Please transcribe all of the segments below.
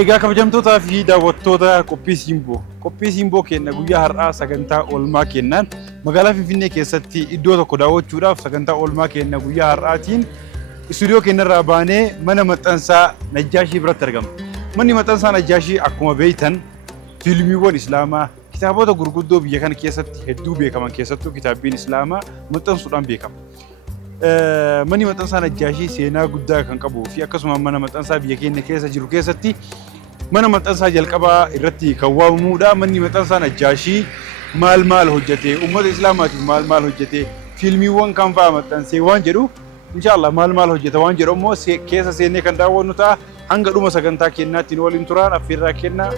Egaa kabajamtootaa fi daawwattoota qophii Simboo. Qophii Simboo keenya guyyaa har'aa sagantaa oolmaa kennaan magaalaa Finfinnee keessatti iddoo tokko daawwachuudhaaf sagantaa oolmaa keenya guyyaa har'aatiin istuudiyoo keenyarraa baanee mana maxxansaa Najjaashii biratti argama. Manni maxxansaa Najjaashii akkuma beektan fiilmiiwwan Islaamaa kitaabota gurguddoo biyya kana keessatti hedduu beekaman keessattuu kitaabbiin Islaamaa maxxansuudhaan beekama. Manni maxxansaa Najjaashii seenaa guddaa kan qabuu fi akkasuma mana maxxansaa biyya keenya keessa jiru keessatti mana maxxansaa jalqabaa irratti kan waamamuudha. Manni maxxansaa Najjaashii maal hojjete, uummata Islaamaatiif maal hojjete, fiilmiiwwan kan fa'aa maxxansee waan jedhu inshallah maal hojjete waan jedhu immoo keessa seennee kan daawwannu ta'a. Hanga dhuma sagantaa keenyaatti waliin turaan affeerraa kennaa.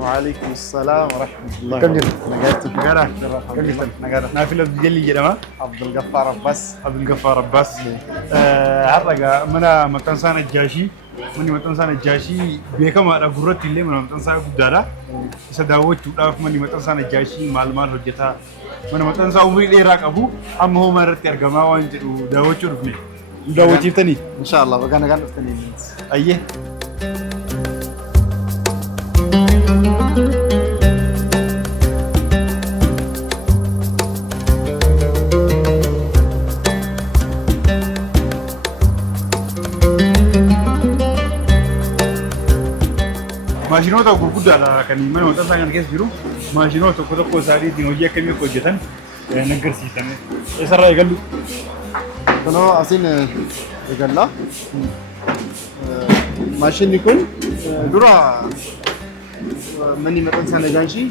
وعليكم السلام ورحمة الله. كم جرت؟ نجات نجارة. كم جرت؟ نجارة. نافلة بجلي جدما. عبد الغفار عباس. عبد الغفار عباس. هذا منا متنسان الجاشي. مني متنسان الجاشي بيكم على غرة اللي منا متنسان قدرة. سداوت تلاف مني متنسان الجاشي مال هجتها. منا متنسان عمري العراق أبو أم هو مرت كرجما وانجرو داوت شرفني. داوت شفتني. إن شاء الله بقى نقدر نفتني. أيه. maashinoota gurguddaadha kan mana maxxansaa kana keessa jiru. Maashinoota tokko isaaniitiin hojii akkamii akka hojjetan nagarsiisan. Isarraa eegallu. Kunoo asiin eegalla. Maashinni kun dura manni maxxansaa Najjaashii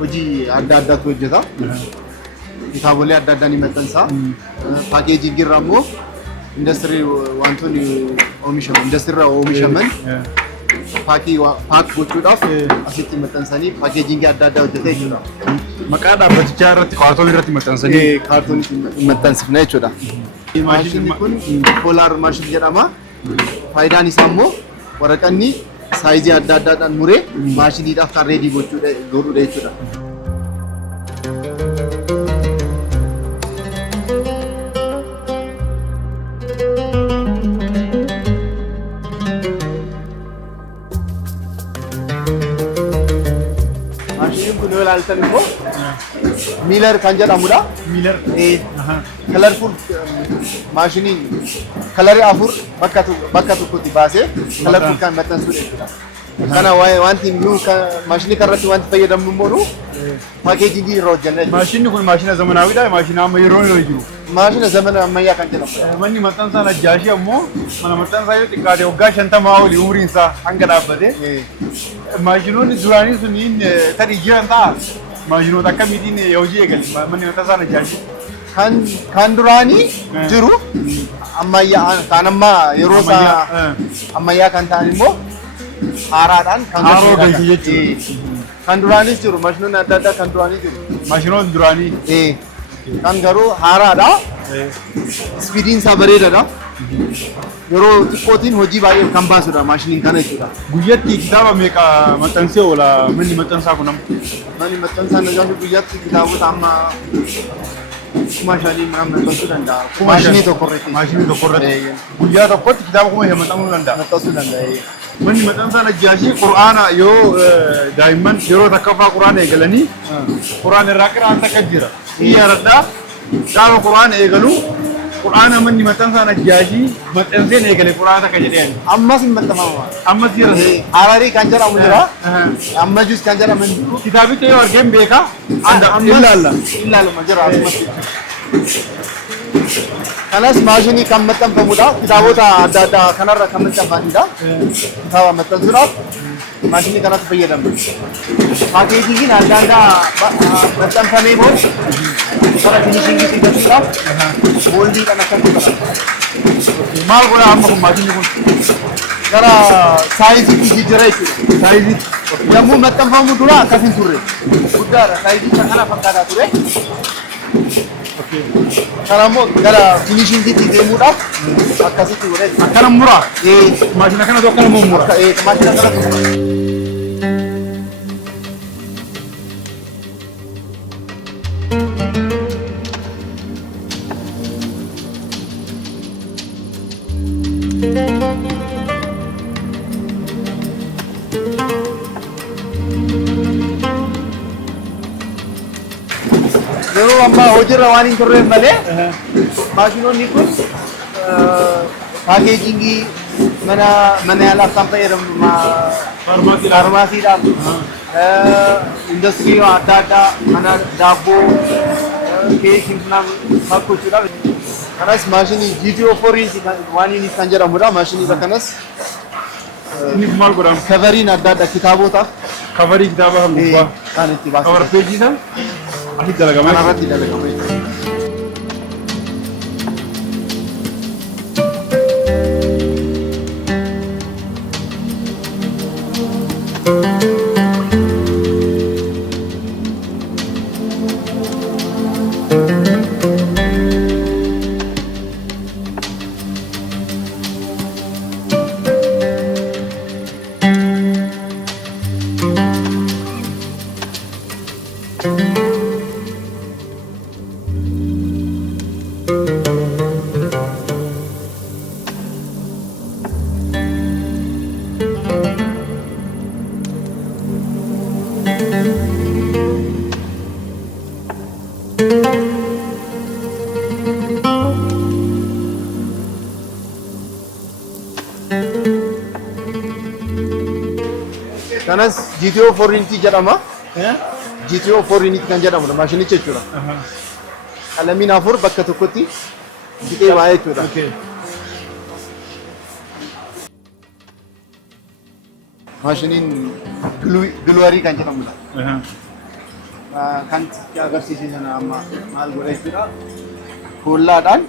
hojii adda addaatu hojjeta. Kitaabolee adda addaa ni maxxansa. Paakeejingii irraa immoo industirii wantoonni oomishaman, industirii irraa oomishaman paak gochuudhaaf asitti maxxansanii paakeejingii adda addaa hojjetee jechuudha. Maqaa dhaabbatichaa irratti kaartoonii irratti maxxansanii kaartoonii maxxansifna jechuudha. Maashinni kun poolaar maashin jedhama. Faayidaan isaa immoo waraqanni saayizii adda addaadhaan muree maashiniidhaaf kan reedii godhuudha jechuudha. Altan immoo miilar kan jedhamudha. miilar. Kalarful maashiniin kalarii afur bakka tokkotti baasee kalarful kan maxxansudha jechuudha. Kana wanti maashinii kanarratti wanti fayyadamnu immoo paakeejingii irraa hojjenna jechuudha. Maashinni kun maashina zamanaawidha. Maashina amma yeroo jiru. Maashina zamana ammayyaa kan jedhamudha. Manni maxxansaa Najjaashii ammoo mana maxxansaa yoo xiqqaate waggaa 50 olii umriin isaa hanga dhaabbate. Maashinoonni duraanii suniin tarii jiran ta'a. Maashinoota akkamiitiin hojii eegalte manni maxxansaa Najjaashii? Kan duraanii jiru ammayyaa kan amma yeroo isaa ammayyaa kan ta'an immoo haaraadhaan kan galchu jechuudha. Kan duraanis jiru maashinoonni adda addaa kan duraanii jiru. Maashinoonni duraanii kan garuu haaraadha. Ispiidiin isaa bareedaadha. Yeroo xiqqootiin hojii baay'ee kan baasudha maashiniin kana jechuudha. Guyyatti kitaaba meeqa maxxansee oola manni maxxansaa kun amma? Manni maxxansaa Najjaashii guyyaatti kitaabota amma 5,000 maxxansuu danda'a. Maashinii tokko irratti. Guyyaa tokkotti kitaaba 5,000 maxxansuu danda'a. Maxxansuu danda'a. Manni maxxansaa Najjaashii Qur'aana yoo daa'imman yeroo takkaffaa Qur'aana eegalanii Qur'aana irraa qira'aan takka jira. Iyyaradhaa dhaaba Qur'aana eegalu Qur'aana manni maxxansaa Najjaashii maxxanseen eegale Qur'aana takka jedheen. Ammas hin maxxanfama. Ammas jira. Hararii kan jedhamu jira. Amma jus kan jedhamu jiru. Kitaabicha yoo argeen beekaa. Ilaaluma jira asumatti. Kanas maashinii kan maxxanfamudha. Kitaabota adda addaa kanarra kan maxxanfamanidha. Kitaaba maxxansuudhaaf maashinii kanatti fayyadamna. Paakeejiin adda addaa maxxanfamee booda gara finishingiitti galchuudhaaf booldiidhaan akkamitti godhama. Maal godhaa amma kun maashinni kun? Gara saayiziitti jijjiirra jechuudha. Saayizii. Yommuu maxxanfamu dura akkas hin turre. Guddaadha. Saayizicha kana fakkaataa ture. Kanammoo gara finishingiitti deemuudhaaf akkasitti godhee. Akkana muraa. Maashina kana tokko nama muraa. Maashina kana tokko. Yeroo ammaa hojiirra waan hin turreef malee maashinoonni kun paakeejingii mana yaalaaf kan fayyadamnu faarmaasiidhaaf industirii adda addaa mana daabboo keekii fakkochuudhaaf kanas maashinii GTO4 waan inni kan jedhamudha maashiniidha kanas Inni maal godhama? kavariin adda addaa kitaabotaaf Kavarii kitaaba gubbaa. kan itti baasan Kawar peejii san asitti dalagamaa. kanarratti dalagamee kanas GTO4 jedhama. GTO4 kan jedhamudha maashinicha jechuudha. Qalamiin afur bakka tokkotti hidhee baay'ee jechuudha. Maashiniin gilwarii kan jedhamudha. Kan agarsiisan amma maal godha jechuudha. Kollaadhaan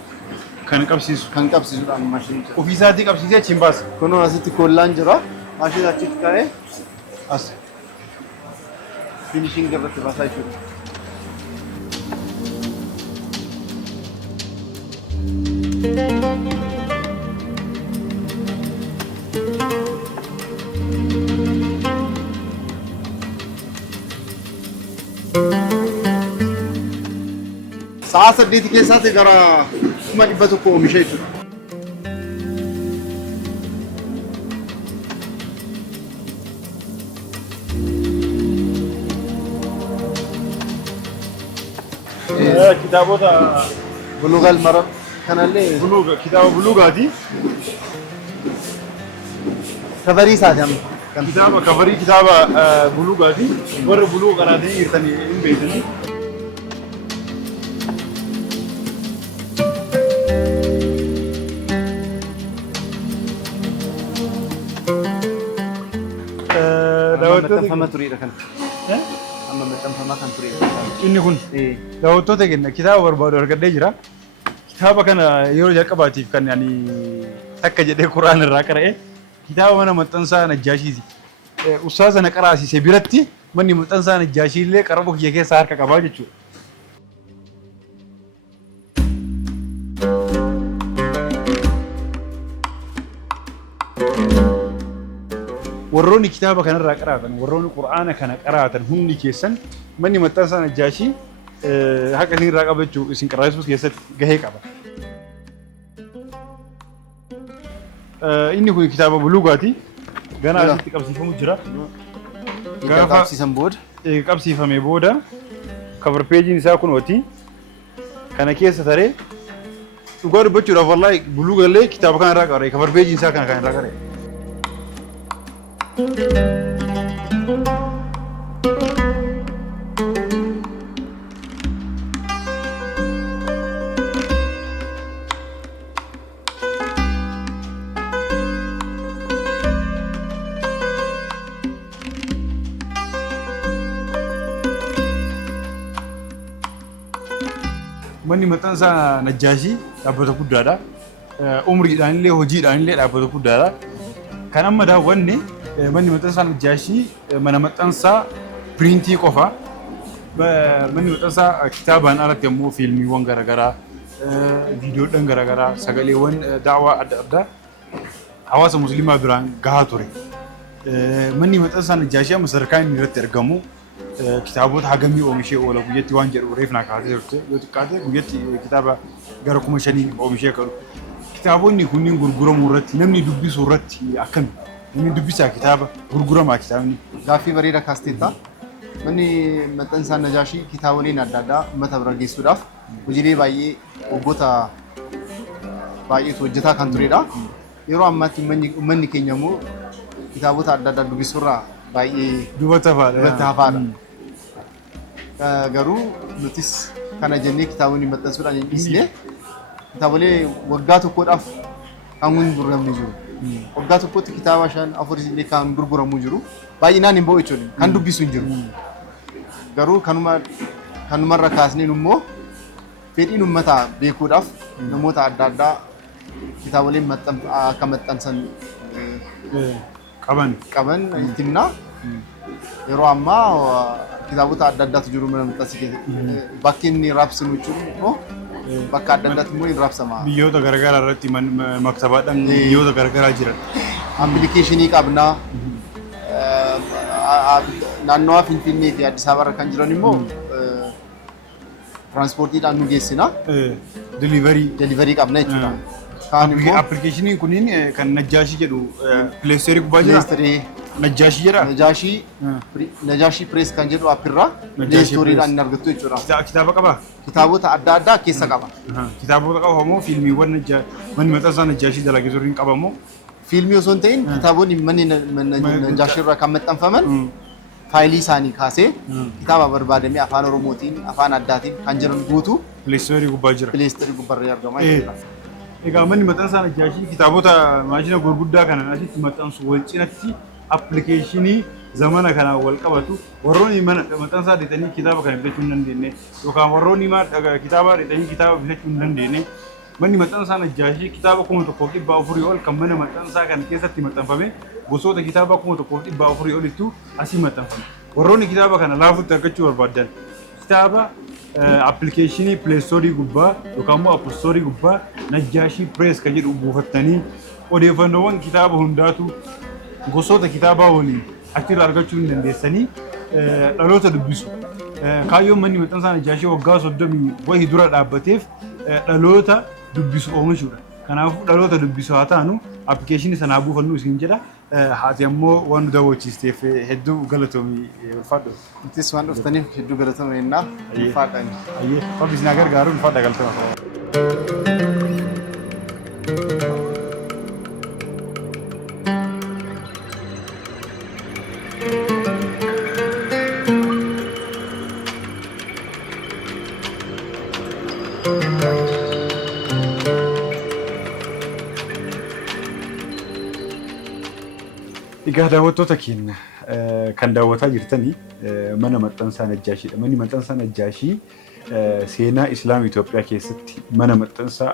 Kan qabsiisu. kan qabsiisudha maashinicha. Ofii isaatii qabsiisee achiin baasa. Kunoo asitti kollaan jira. Maashina achitti ka'ee as finishing irratti baasaa jechuudha. Sa'a 8 keessaatti gara 100 oomisha jechuudha. Kitaabota Bulugal maram kanallee kitaaba buluugaati. kabarii isaati amma. Kitaaba kavarii kitaaba buluugaati. Warra buluu qaraatanii hirtanii hin beekani. Maxxanfama tureedha kan. Amma maxxanfama kan tureedha. Inni kun daawwattoota kenna kitaaba barbaadu argadhee jira. Kitaaba kana yeroo jalqabaatiif kan ani takka jedhee Quraan irraa qara'e kitaaba mana maxxansaa Najjaashiiti. Ustaaza na qaraasise biratti manni maxxansaa Najjaashii illee qaraba kiyya keessaa harka qabaa jechuudha. Warroonni kitaaba kanarraa qaraatan, warroonni Qur'aana kana qaraatan hundi keessan manni maxxansaa Najjaashii haqa isinirraa qabachuu isin qaraasuu keessatti gahee qaba. Inni kun kitaaba buluugaati. Ganaa asitti qabsiifamu jira. Gaafa qabsiisan booda qabsiifamee booda cover page isaa kunooti. Kana keessa taree dhugaa dubbachuudhaaf wallaahi buluugallee kitaaba kanarraa qaree cover page isaa kana kanarraa qaree. Manni maxxansaa Najjaashii dhaabbata guddaadha. Umriidhaan illee hojiidhaan illee dhaabbata guddaadha. Kan amma daawwanne manni maxxansaa Najjaashii mana maxxansaa piriintii qofa. manni maxxansaa kitaabaan alatti immoo fiilmiiwwan garaagaraa viidiyoodhaan garaagaraa sagaleewwan daawwaa adda addaa hawaasa musliimaa biraan gahaa ture. Manni maxxansaa Najaashii amma sadarkaa inni irratti argamu kitaabota hagamii oomishee oola guyyatti waan jedhu reef naa kaasee jirti. Yoo xiqqaate guyyatti kitaaba gara 5,000 oomishee qabu. Kitaabonni kunniin gurguramuu irratti namni dubbisuu irratti akkami? Namni dubbisaa kitaaba gurguramaa kitaabni. Gaaffii bareeda kaasteetta. Manni maxxansaa Najaashii kitaaboleen adda addaa uummata bira geessuudhaaf hojiilee baay'ee waggoota baay'eetu hojjetaa kan turedha. Yeroo ammaatti uummanni keenya immoo kitaabota adda addaa dubbisuurraa baay'ee dubata hafaadha. Garuu nutis kana jennee kitaabonni maxxansuudhaan hin dhiisne kitaabolee waggaa tokkodhaaf kan gurguramni jiru. Waggaa tokkotti kitaaba 5-4 illee kan gurguramu jiru. Baay'inaan hin bo'u jechuudha. Kan dubbisu hin jiru. Garuu kanumarra kaasneen immoo fedhiin uummataa beekuudhaaf namoota adda addaa kitaaboleen akka maxxansan qaban himna. Yeroo ammaa kitaabota adda addaatu jiru mana maxxansaa keessatti. Bakki inni raabsinu jechuun bakka adda addaatti immoo hin raabsama. Biyyoota garaagaraa irratti maktabaadhaan biyyoota garaagaraa jiran. Appilikeeshinii qabnaa. Naannawaa Finfinnee fi Addis Ababa irra kan jiran immoo tiraanspoortiidhaan nu geessina. Deliverii qabna jechuudha. Appilikeeshiniin kunniin kan Najaashii jedhu pileesterii gubbaa jira. Najaashii jedha. Najaashii Pirees kan jedhu appirraa pileestoriidhaan hin argattu jechuudha. Kitaaba qabaa? Kitaabota adda addaa keessa qaba. Kitaabota qaba moo fiilmiiwwan manni maxxansaa Najaashii dalagaa jiru hin qabamoo? Fiilmii osoo hin ta'in kitaabonni manni Najaashii irraa kan maxxanfaman faayilii isaanii kaasee kitaaba barbaadamee afaan Oromootiin afaan addaatiin kan jiran guutuu pileesterii gubbaa jira. Pileesterii gubbarra argama jechuudha. Egaa manni maxxansaa Najaashii kitaabota maashina gurguddaa kana asitti maxxansu wal cinatti appilikeeshinii zamana kanaan wal qabatu warroonni mana maxxansaa dhiitanii kitaaba kana bitachuu hin dandeenye yookaan warroonni kitaaba dhiitanii kitaaba bitachuu hin dandeenye manni maxxansaa Najaashii kitaaba 1,400 ol kan mana maxxansaa kana keessatti maxxanfame gosoota kitaaba 1,400 olittu asii maxxanfame. Warroonni kitaaba kana laafutti argachuu barbaadan kitaaba appilikeeshinii pileestoorii gubbaa yookaan immoo appilistoorii gubbaa Najaashii Pirees kan jedhu buufattanii odeeffannoowwan kitaaba hundaatu gosoota kitaabaa waliin achirraa argachuu hin dandeessanii dhaloota dubbisu. Kaayyoon manni maxxansaa Najaashii waggaa 30 wayii dura dhaabbateef dhaloota dubbisu oomishuudha. Kanaafuu dhaloota dubbisu haa taanu appilikeeshinii sanaa buufannu isin jedha. Haati ammoo waan nu daawwachiisteef hedduu galatoomii ulfaadhu. Nutis waan dhuftaniif hedduu galatoomii ennaa ulfaadhaan. Rabbi isin haa gargaaru ulfaadha galatooma. Egaa daawwattoota keenya kan daawwataa jirtanii mana maxxansaa Najaashiidha. Manni maxxansaa Najaashii seenaa Islaama Itoophiyaa keessatti mana maxxansaa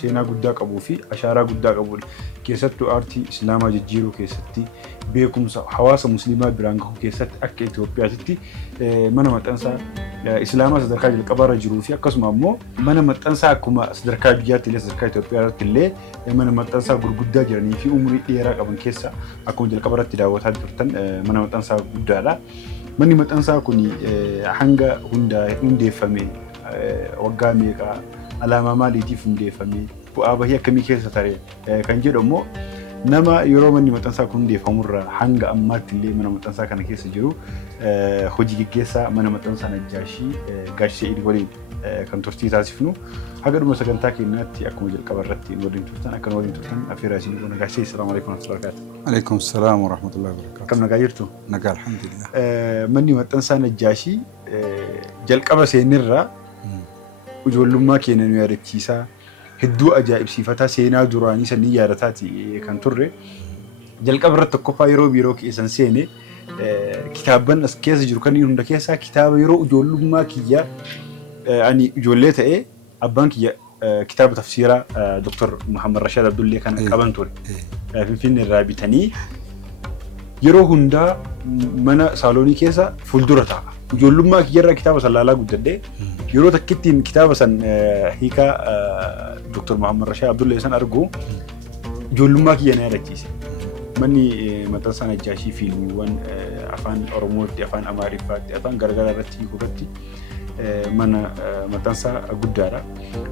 seenaa guddaa qabuu fi ashaaraa guddaa qabudha. Keessattuu aartii Islaamaa jijjiiruu keessatti beekumsa hawaasa Musliimaa biraan gahuu keessatti akka Itoophiyaatti mana maxxansaa Islaamaa sadarkaa jalqabaarra jiruu fi akkasuma immoo mana maxxansaa akkuma sadarkaa biyyaatti illee sadarkaa Itoophiyaatti illee mana maxxansaa gurguddaa jiranii fi umurii dheeraa qaban keessa akkuma jalqabarratti daawwataa turtan mana maxxansaa guddaadha. Manni maxxansaa kun hanga hundeeffame waggaa meeqa alaamaa maaliitiif hundeeffame bu'aa bahii akkamii keessa ture kan jedhu immoo nama yeroo manni maxxansaa kun hundeeffamurraa hanga ammaatti illee mana maxxansaa kana keessa jiru hojii gaggeessaa mana maxxansaa Najaashii Gaashee Idil waliin kan turtii taasifnu haga dhuma sagantaa keenyaatti akkuma jalqaba irratti waliin turtan akka waliin turtan afeeraa isin goona. Gaashee assalaamu alaykum wa rahmatullahi wa barakatuh. Alaykum salaam wa rahmatullahi wa barakatuh. Akkam nagaa jirtu? Nagaa alhamdulillah. Manni maxxansaa Najaashii jalqaba seenirraa ijoollummaa keenya nu yaadachiisaa hedduu ajaa'ibsiifataa seenaa duraanii sanii yaadataati kan turre jalqaba irratti tokkoffaa yeroo biiroo keessan seene kitaaban as keessa jiru kan hunda keessaa kitaaba yeroo ijoollummaa kiyya ani ijoollee ta'ee abbaan kiyya kitaaba tafsiraa Dr. Muhammad Rashad Abdullee kan qaban ture. Finfinnee irraa bitanii yeroo hundaa mana saaloonii keessa fuuldura taa'a. Ijoollummaa kiyyarraa kitaaba san laalaa guddadhee yeroo takkittiin kitaaba san hiikaa Dr. Muhammad Rashaa Abdullee san argu ijoollummaa kiyya na yaadachiise. Manni maxxansa Najjaashii fiilmiiwwan afaan Oromootti, afaan Amaariffaatti, afaan garagaraa irratti hiikuu irratti mana maxxansaa guddaadha.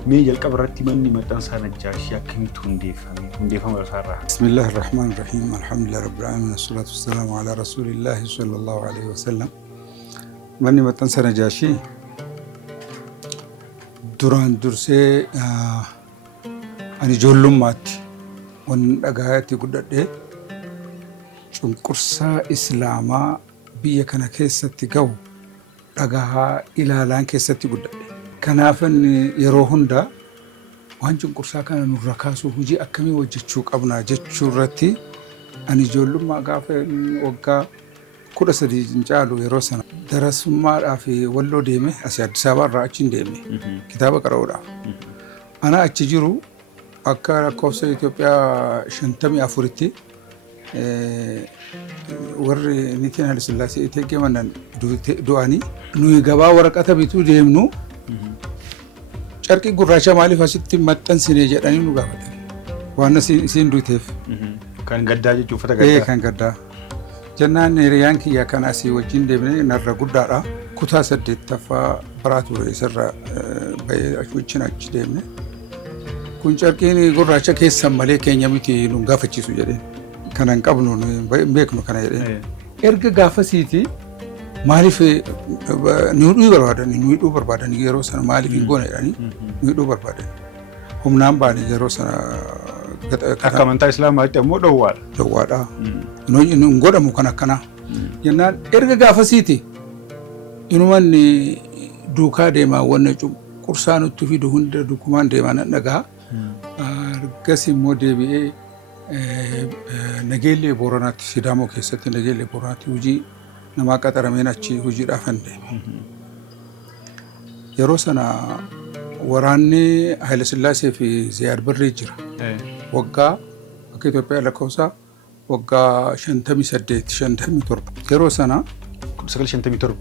Mee jalqaba irratti manni maxxansaa Najjaashii akkamitti hundeeffama isaarraa? Bismillaahi Rahmaani Rahiim. Alhamdulillahi Rabbil Aalamiin. Assalaatu wassalaamu alaa Rasuulillaahi sallallahu alaihi wasallam. Manni maxxansa Najjaashii duraan dursee ani ijoollummaatti waan dhagaatti guddadhee cunqursaa Islaamaa biyya kana keessatti ga'u dhagaa ilaalaan keessatti guddadhe. Kanaaf yeroo hundaa waan cunqursaa kana nurra kaasuu hojii akkamii hojjechuu qabna jechuu irratti ani ijoollummaa gaafa waggaa 13 caalu yeroo sana darasummaadhaaf Walloo deeme asii Addis Ababaa irraa achiin deeme kitaaba qara'uudhaaf. Ana achi jiru akka lakkoofsa Itoophiyaa 54tti warri Niitiin Haayile Sillaasee Iteeggee Mannan du'anii nuyi gabaa waraqata bituu deemnu carqii gurraacha maaliif asitti maxxansine jedhanii nu gaafatan. Waan isiin duuteef. Kan gaddaa jechuun uffata gaddaa. Kan gaddaa. Jennaan hiriyaan kiyya kan asii wajjin deemnee narra guddaadha. Kutaa 8ffaa baraa ture isarra bahee wajjin achi deemne. Kun carqiin gurraacha keessan malee keenya miti nu gaafachiisu jedheen. Kana hin qabnu beeknu kana jedheen. Erga gaafasiiti maaliif nu hidhuu barbaadan yeroo sana maaliif hin goone jedhanii nu hidhuu barbaadan. Humnaan baanii yeroo sana akka amantaa Islaamaatti ammoo dhowwaadha. Dhowwaadha. Hin godhamu kan akkanaa. Jennaan erga gaafasiiti inuman duukaa deemaa wanna cunqursaa nutti fidu hunda dukumaan deemaa nan dhagaa. Ergas immoo deebi'ee Nageellee Booranaatti Sidaamoo keessatti Nageellee Booranaatti hojii namaa qaxarameen achi hojiidhaaf hin deeme. Yeroo sana waraanni Haayile Sillaasee fi Ziyaad Barree jira. Waggaa akka Itoophiyaa lakkoofsa waggaa 58-57. Yeroo sana 1957.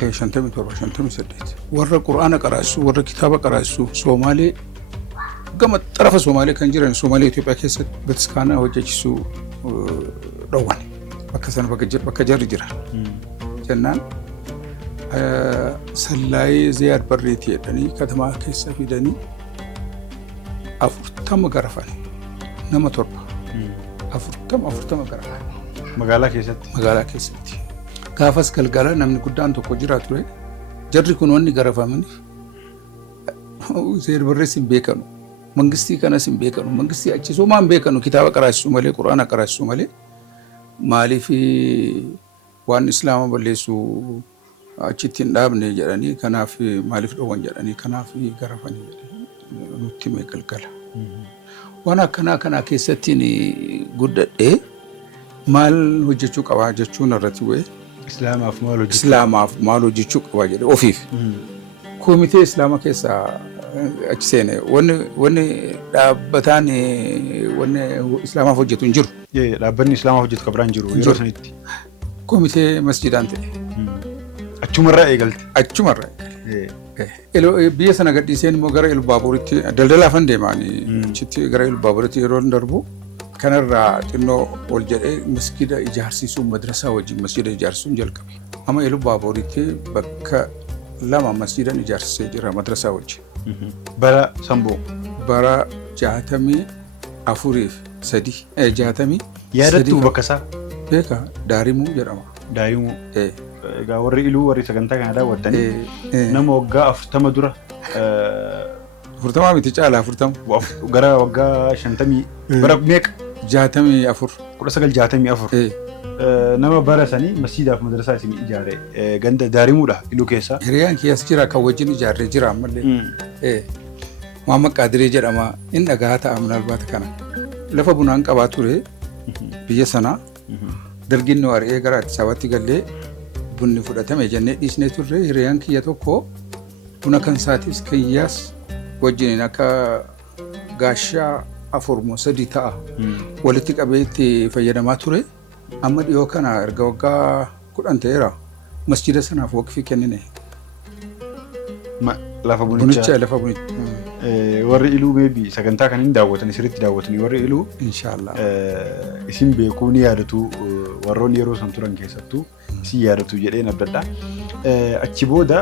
57. Warra Qur'aana qaraasu, warra kitaaba qaraasu Somaalee gama xarafa Somaalee kan jiran Somaalee Itoophiyaa keessatti bataskaanaa hojjechiisuu dhowwan. Bakka sana bakka jarri jira. Jennaan sallaayee Ziyaad Barreetii jedhanii katamaa keessa fidanii 40 garafan nama 7 40 garafan magaalaa keessatti. Magaalaa keessatti. Gaafas galgala namni guddaan tokko jira ture. Jarri kun wanni garafamaniif Ziyaad Barrees hin beekanu. Mangistii kanas hin beekanu. Mangistii achisuu maan beekanu kitaaba qaraasisuu malee Qur'aana qaraasisuu malee. Maaliif waan Islaama balleessu achitti hin dhaabne jedhanii kanaaf maaliif dhowwan jedhanii kanaaf garafanii jedhanii nutti hime galgala. Waan akkanaa kana keessattiin guddadhee maal hojjechuu qabaa jechuun irratti bu'ee Islaamaaf maal hojjechuu qabaa jedhee ofiif. Komitee Islaama keessaa achi seene wanni dhaabbataan wanni Islaamaaf hojjetu hin jiru. Dhaabbanni Islaamaa hojjetu kan biraan jiru yeroo sanitti. Komitee masjidaan ta'e. Achumarraa eegalte. Achumarraa eegalte. Biyya sana gadhiiseen immoo gara Ilbaaburitti daldalaafan deemaanii achitti gara Ilbaaburitti yeroo darbu kanarraa xinnoo ol jedhee masjida ijaarsiisuun madrasaa wajjin masjida ijaarsiisuun jalqabe. Amma Ilbaaburitti bakka 2 masjidan ijaarsisee jira madrasaa wajjin. Bara Samboo. Bara 64 60 Yaadattuu bakka isaa? Beeka Daarimuu jedhama. Daarimuu. Egaa warri iluu warri sagantaa kana daawwatanii nama waggaa 40 dura 40 miti caala 40 gara waggaa 50 bara meeqa? 64 1964 nama bara sanii masjidaaf madrasaa isin ijaare ganda Daarimuudha iluu keessaa. Hiriyaan kiyas jira kan wajjin ijaarree jira ammallee. Muhammad Qaadiree jedhama inni dhagaa ta'a minaalbaata kana. Lafa bunaan qabaa ture biyya sanaa dargiin nu ari'ee gara Addis Ababaatti gallee bunni fudhatame jennee dhiisnee turre hiriyaan kiyya tokko buna kan saatis kiyyaas wajjiniin akka gaashaa 4 moo 3 ta'a walitti qabeetti fayyadamaa ture. amma dhiyoo kana erga waggaa 10 ta'eera masjida sanaaf waqfii kennine. Lafa Bunicha lafa bunicha. warri iluu maybe sagantaa kan hin daawwatan sirriitti daawwatanii warri iluu Inshallah. isin beekuu ni yaadatu warroonni yeroo san turan keessattuu isin yaadatu jedheen abdadha. Achi booda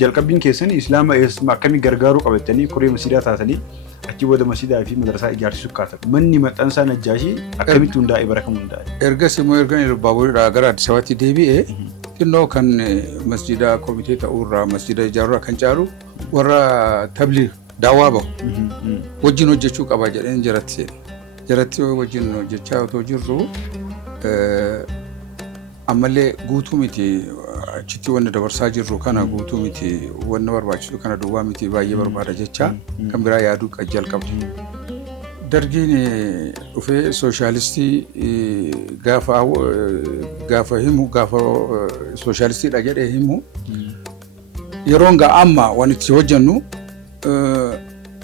jalqabbiin keessanii islaama akkamii gargaaruu qabatanii koree masjidaa taatanii achi booda masjidaa fi madrasaa ijaarsisuuf kaatan. Manni maxxansaa Najjaashii akkamitti hundaa'e bara kam hundaa'e? Ergas immoo ergan baaburidhaa gara Addis Ababaatti deebi'ee xinnoo kan masjida komitee ta'uurraa masjida ijaarurraa kan caalu warra tabliiq daawwaa bahu wajjin hojjechuu qaba jedheen jaratti seene. Jaratti wajjin hojjechaa otoo jirru ammallee guutuu miti achitti wanna dabarsaa jirru kana guutuu miti wanna barbaachisu kana duwwaa miti baay'ee barbaada jecha kan biraa yaaduu jalqabde. Dargiin dhufee sooshaalistii gaafa himu gaafa sooshaalistiidha jedhee himu yeroon gaa amma waan itti hojjennu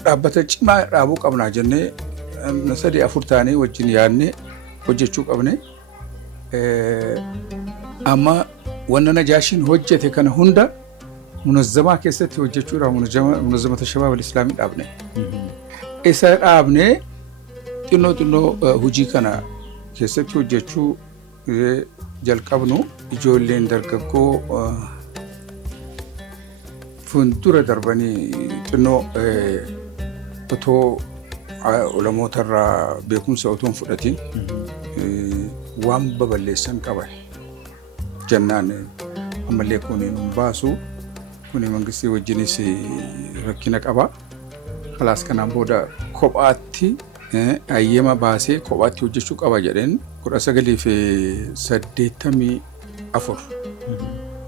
dhaabbata cimaa dhaabuu qabnaa jennee 3-4 taanee wajjin yaadnee hojjechuu qabne. Amma wanna Najaashiin hojjete kana hunda munazzamaa keessatti hojjechuudhaaf munazzamata shabaab al-islaamii dhaabne. Isa dhaabne xinnoo hojii kana keessatti hojjechuu jalqabnu ijoolleen dargaggoo fuuldura darbanii xinnoo otoo ulamootarraa beekumsa otoo hin fudhatiin waan baballeessan qaban jennaan ammallee kuni nun baasu kuni mangistii wajjinis rakkina qaba. Kalaas kanaan booda kophaatti hayyama baasee kophaatti hojjechuu qaba jedheen 1984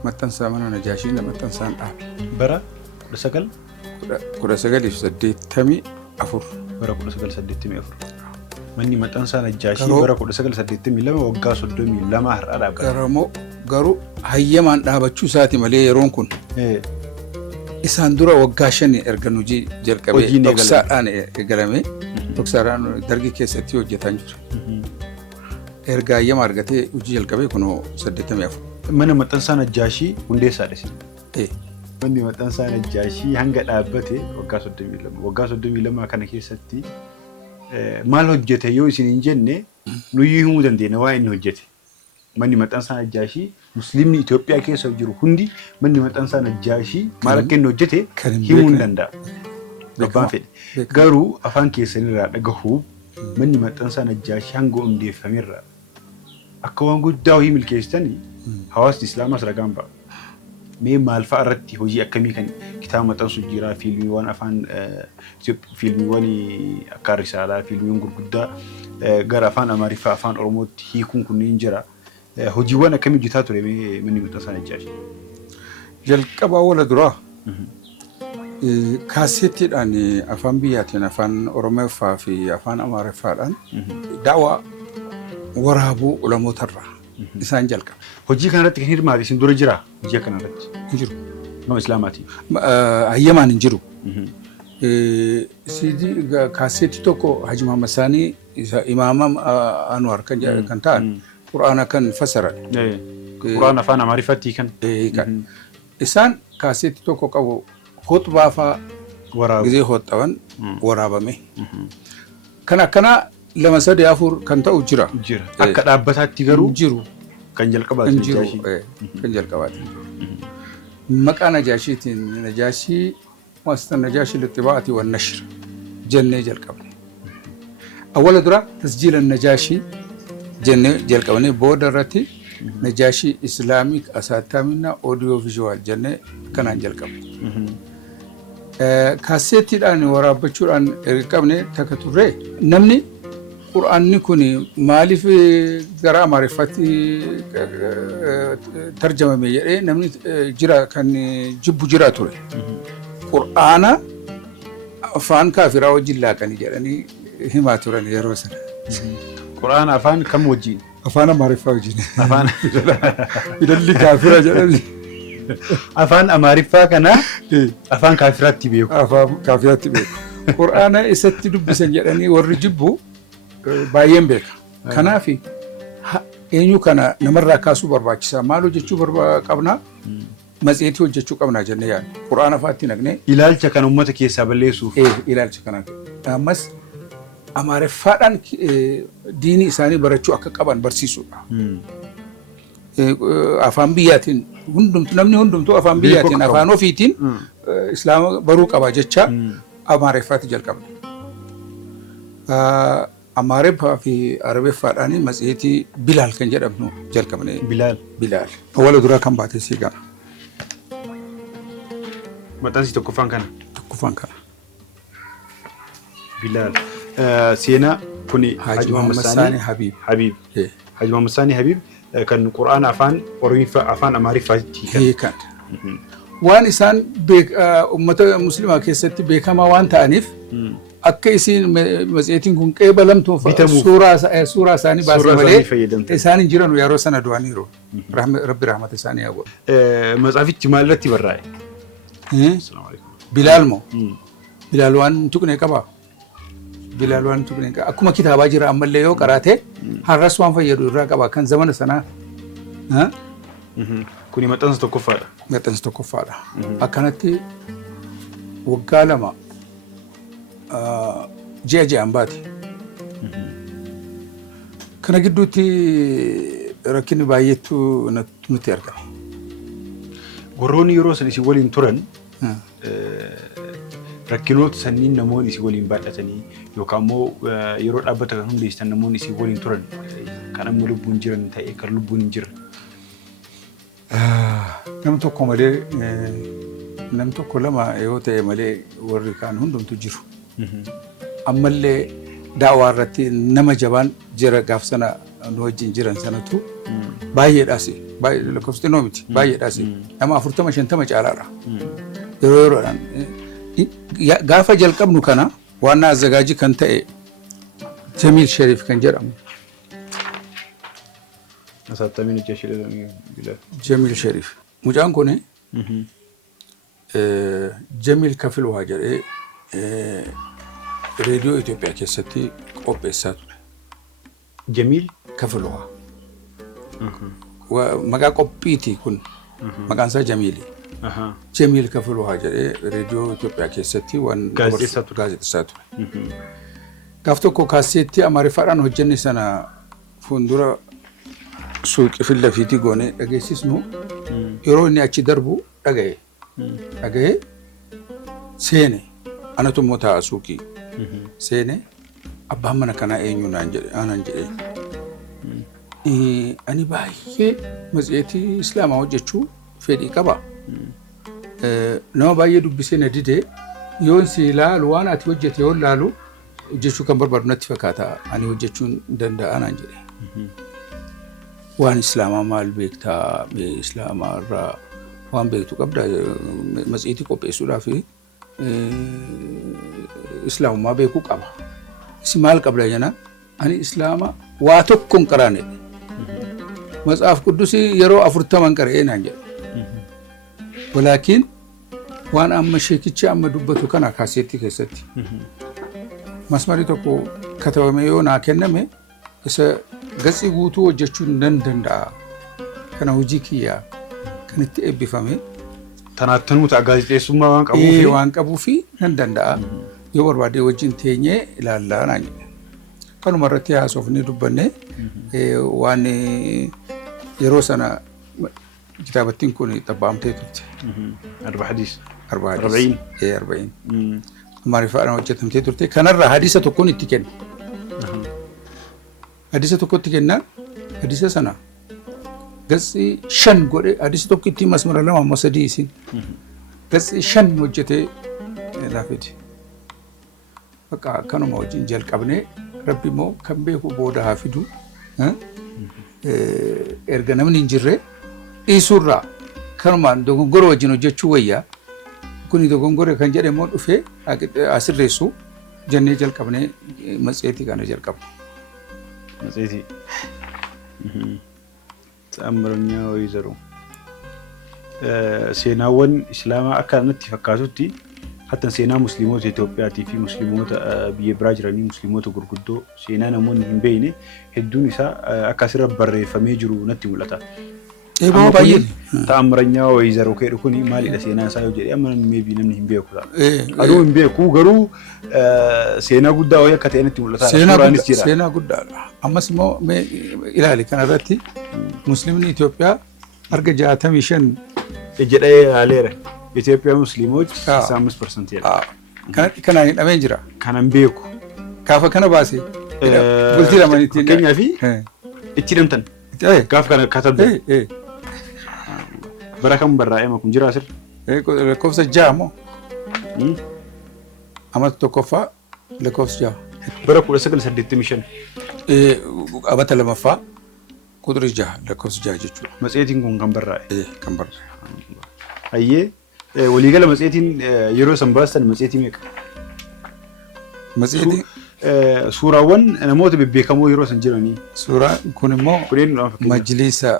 maxxansaa mana Najaashii maxxansaan dhaabe. Bara 1984. Bara 1984. Manni maxxansaa Najaashii bara 1982 waggaa 32 har'a dhaabbata. Garuu hayyamaan dhaabachuu isaati malee yeroon kun isaan dura waggaa 5 erga nuti jalqabee dhoksaadhaan eegalame dhoksaadhaan dargii keessatti hojjetaa jiru. Erga hayyama argatee hojii jalqabee kunoo 84. Mana maxxansaa Najaashii hundeessaadha isin. Manni maxxansaa Najaashii hanga dhaabbate waggaa 32. Waggaa 32 kana keessatti maal hojjete yoo isin hin jenne nuyi himuu dandeenya waa inni hojjete. Manni maxxansaa Najaashii musliimni Itoophiyaa keessa jiru hundi manni maxxansaa Najaashii maal akka inni hojjete himuu hin danda'a. Gabbaan fedhe. Garuu afaan keessanirraa dhagahuuf manni maxxansaa Najaashii hanga hundeeffamerraa akka waan guddaa hojii milkeessitanii hawaasni islaamas ragaan ba'a. Mee maal fa'a irratti hojii akkamii kan kitaaba maxxansu jira fiilmiiwwan afaan fiilmiiwwan akka risaalaa fiilmiiwwan gurguddaa gara afaan Amaariffaa afaan Oromootti hiikuun kunneen jira. Hojiiwwan akkamii hojjetaa ture manni maxxansaa Najaashii? Jalqabaa wala duraa kaasettiidhaan afaan biyyaatiin afaan Oromoffaa fi afaan Amaariffaadhaan daawaa waraabuu ulamootarraa isaan jalqaba. Hojii kanarratti kan hirmaate isin dura jira hojii kanarratti? Hin jiru. Nama Islaamaati. Hayyamaan hin jiru. Kaasetti tokko Haji Muhammad Saanii Imaama Anwar kan ta'an Qur'aana kan fassaran. Qur'aana afaan Amaariffaatti kan. Isaan kaasetti tokko qabu khutbaa fa'aa gizee hoxxaban waraabame. Kan akkanaa 2-3-4 kan ta'u jira. Akka dhaabbataatti garuu jiru. Kan jalqabaati Najaashii. Kan jalqabaati. Maqaa Najaashiitiin Najaashii wasta Najaashii littibaatii wan nashr jennee jalqabne. Awwala dura tasjiila Najaashii jennee jalqabne booda irratti Najaashii Islaamic Asaatamina Audio Visual jennee kanaan jalqabne. Kaasettiidhaan waraabbachuudhaan qabne takka turre namni Qur'aanni kun maaliif gara Amaariffaatti tarjamame jedhee namni jira kan jibbu jira ture. Qur'aana afaan kaafiraa wajjin laaqanii jedhanii himaa turan yeroo sana. Qur'aana afaan kam wajjin? Afaan Amaariffaa wajjin. Afaan fidalli kaafira jedhanii. Afaan Amaariffaa kana afaan kaafiraatti beeku. Afaan kaafiraatti beeku. Qur'aana isatti dubbisan jedhanii warri jibbu baay'een beeka. Kanaaf eenyu kana namarraa kaasuu barbaachisaa maal hojjechuu qabnaa matseetii hojjechuu qabnaa jennee yaadna quraana faatti naqnee ilaalcha kan uummata keessaa balleessuuf ilaalcha kana ammas amaareffaadhaan diinii isaanii barachuu akka qaban barsiisuudha. Afaan biyyaatiin namni hundumtuu afaan biyyaatiin afaan ofiitiin islaama baruu qaba jecha amaareffaatti jalqabne. Amaareffaa fi arabeffaadhaan matseetii Bilaal kan jedhamnu jalqabne. Bilaal. Wala duraa kan baate siigaa. Maxxansi tokkoffaan kana. Bilaal. Seenaa kuni Haji Muhammad Sani Habib. Haji Muhammad Sani Habib kan Qur'aana afaan Amaariffaatti hiikan. Waan isaan uummata musliimaa keessatti beekamaa waan ta'aniif akka isin matseetiin kun qeebalamtuuf suuraa isaanii baasee malee isaan hin jiran yeroo sana du'aniiru. Rabbi rahmata isaanii haa godhu. Matsaafichi maal irratti barraa'e? Bilaal moo? Bilaal waan tuqne qabaa? Bilaal waan tuqne qaba. Akkuma kitaabaa jira ammallee yoo qaraate har'as waan fayyadu irraa qaba kan zamana sanaa. Kuni maxxansa tokkoffaadha. Maxxansa tokkoffaadha. Akkanatti waggaa 2 ji'aan baate. Kana gidduutti rakkinni baay'eetu nutti argame. Warroonni yeroo san isin waliin turan rakkinoota sanniin namoonni isin waliin baadhatanii yookaan immoo yeroo dhaabbata kan hundeessan namoonni isin waliin turan kan amma lubbuun jiran ta'e kan lubbuun hin jirre. Nama tokko malee nam tokko lama yoo ta'e malee warri kaan hundumtu jiru. Ammallee daawwaa irratti nama jabaan jira gaaf sana nu wajjin jiran sanatu baay'eedhaas lakkoofsi miti baay'eedhaas nama 40-50 caalaadha. Yeroodhaan gaafa jalqabnu kana waan azagaajii kan ta'e Jamiil Sharif kan jedhamu. Jamiil Sharif. Mucaan kun Jamiil Kafilwaa jedhee reediyoo Itoophiyaa keessatti qopheessaa ture. Jamiil Kafilwaa. Maqaa qophiiti kun maqaan isaa Jamiili. Jamiil Kafilwaa jedhee reediyoo Itoophiyaa keessatti waan gaazexessaa ture. Gaaf tokko kaaseetti Amaariffaadhaan hojjenne sana fuuldura suuqii fi lafiitii goonee dhageessisnu yeroo inni achi darbu dhaga'ee seene anatu immoo ta'a suuqii seene abbaan mana kanaa eenyu naan jedhee ani baay'ee matseetii islaamaa hojjechuu fedhii qaba. Nama baay'ee dubbisee na didee yoon si ilaalu waan ati hojjete yoon laalu hojjechuu kan barbaadu natti fakkaata ani hojjechuun danda'a naan jedhee. Waan islaamaa maal beektaa islaamaa irraa waan beektu qabda matseetii qopheessuudhaaf islaamummaa beekuu qaba. Isi maal qabda jenna ani islaama waa tokko hin qaraane matsaaf quddusii yeroo 40 qara'ee naan jedhe. Walaakiin waan amma sheekichi amma dubbatu kana kaaseetti keessatti masmarii tokko katabame yoo naa kenname isa gatsii guutuu hojjechuun nan danda'a. Kana hojii kiyyaa kan itti eebbifame. Tanaattanuu ta'a gaazexeessummaa waan qabuufi nan danda'a. Yoo barbaade wajjin teenyee ilaallaa naan jedhe. Kanuma irratti haasofnee dubbanne waan yeroo sana kitaabattiin kun xabbaamtee turte. 40. Amaariffaadhaan hojjetamtee turte. Kanarraa hadiisa tokkoon itti kenna. Hadiisa tokkotti kennaan hadiisa sana gatsii 5 godhe hadiisa tokko itti masmara 2 amma 3 isin gatsii 5 hojjetee laafete. Bakka kanuma wajjin jalqabnee rabbi immoo kan beeku booda haa fidu. Erga namni hin jirre dhiisuurraa kanumaan dogongora wajjin hojjechuu wayyaa. Kuni dogongora kan jedhe immoo dhufee asirreessu jennee jalqabnee matseetii kana jalqabne. Matseetii. Ta'ammaranyaa wayii seenaawwan islaamaa akka natti fakkaatutti hatta seenaa musliimoota Itoophiyaatii fi musliimoota biyya biraa jiranii musliimoota gurguddoo seenaa namoonni hin beekne hedduun isaa akka asirra barreeffamee jiru natti mul'ata. Eeboo baay'ee ta'ammaranyaa wayizaroo kee dhukuni maalidha seenaa isaa yoo jedhee amma maybe namni hin beeku ta'a. Aduu hin beeku garuu seenaa guddaa wayii akka ta'e natti mul'ata. Seenaa guddaadha. Ammas immoo ilaali kanarratti musliimni Itoophiyaa harka 65 jedhee haaleera. Itoophiyaa musliimoች 5% jedha. Kanaan hidhamee jira. Kanan beeku. Gaafa kana baasee bultii lamanitti. Fakkeenyaaf itti hidhamtan. Gaafa kana katabde. Bara kam barraa'ee kun jira asirra? Lakkoofsa 6 moo? Amata tokkoffaa lakkoofsa 6. Bara 1985. Amata lamaffaa kudurii 6 lakkoofsa 6 jechuudha. Matseetiin kun kan barraa'e? Kan barraa'e. Ayyee waliigala matseetiin yeroo san baastan matseetii meeqa? Matseetii? Suuraawwan namoota bebbeekamoo yeroo san jiranii. Suuraan kun immoo majlisa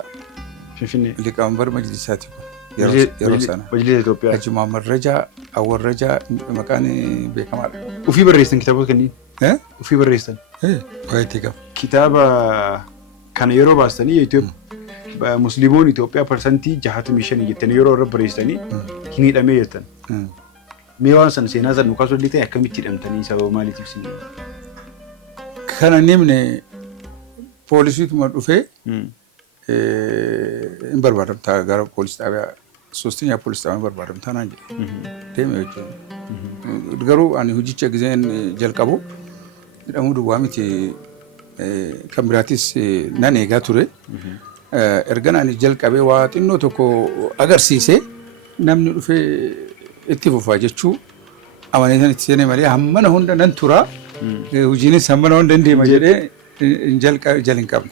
Finfinnee. Liqaambar majlisaati kun yeroo sana. Majlisa Itoophiyaa. Haji Muhammad Rajaa, Awwal Rajaa maqaan beekamaadha. Ufii barreessan kitaabota kanneen? Ufii barreessan. Wayitii qaba. Kitaaba kana yeroo baastanii musliimoonni Itoophiyaa parsantii 65 jettanii yeroo irra barreessanii hin hidhamee jettan. Mee waan san seenaa san nukaasuu illee ta'e akkamitti hidhamtanii sababa maaliitiif sin? Kana nimne poolisiituma dhufee hin barbaadamtaa gara poolis xaabiyaa soostinyaa poolis xaabiyaa barbaadamtaa naan jedhe deeme jechuudha. Garuu ani hojicha gizeen jalqabu hidhamuu duwwaa miti kan biraatis nan eegaa ture. Ergan ani jalqabee waa xinnoo tokko agarsiisee namni dhufee itti fufaa jechuu amaneetan itti seenee malee hammana hunda nan turaa hojiinis hammana hunda hin deema jedhee jal hin qabne.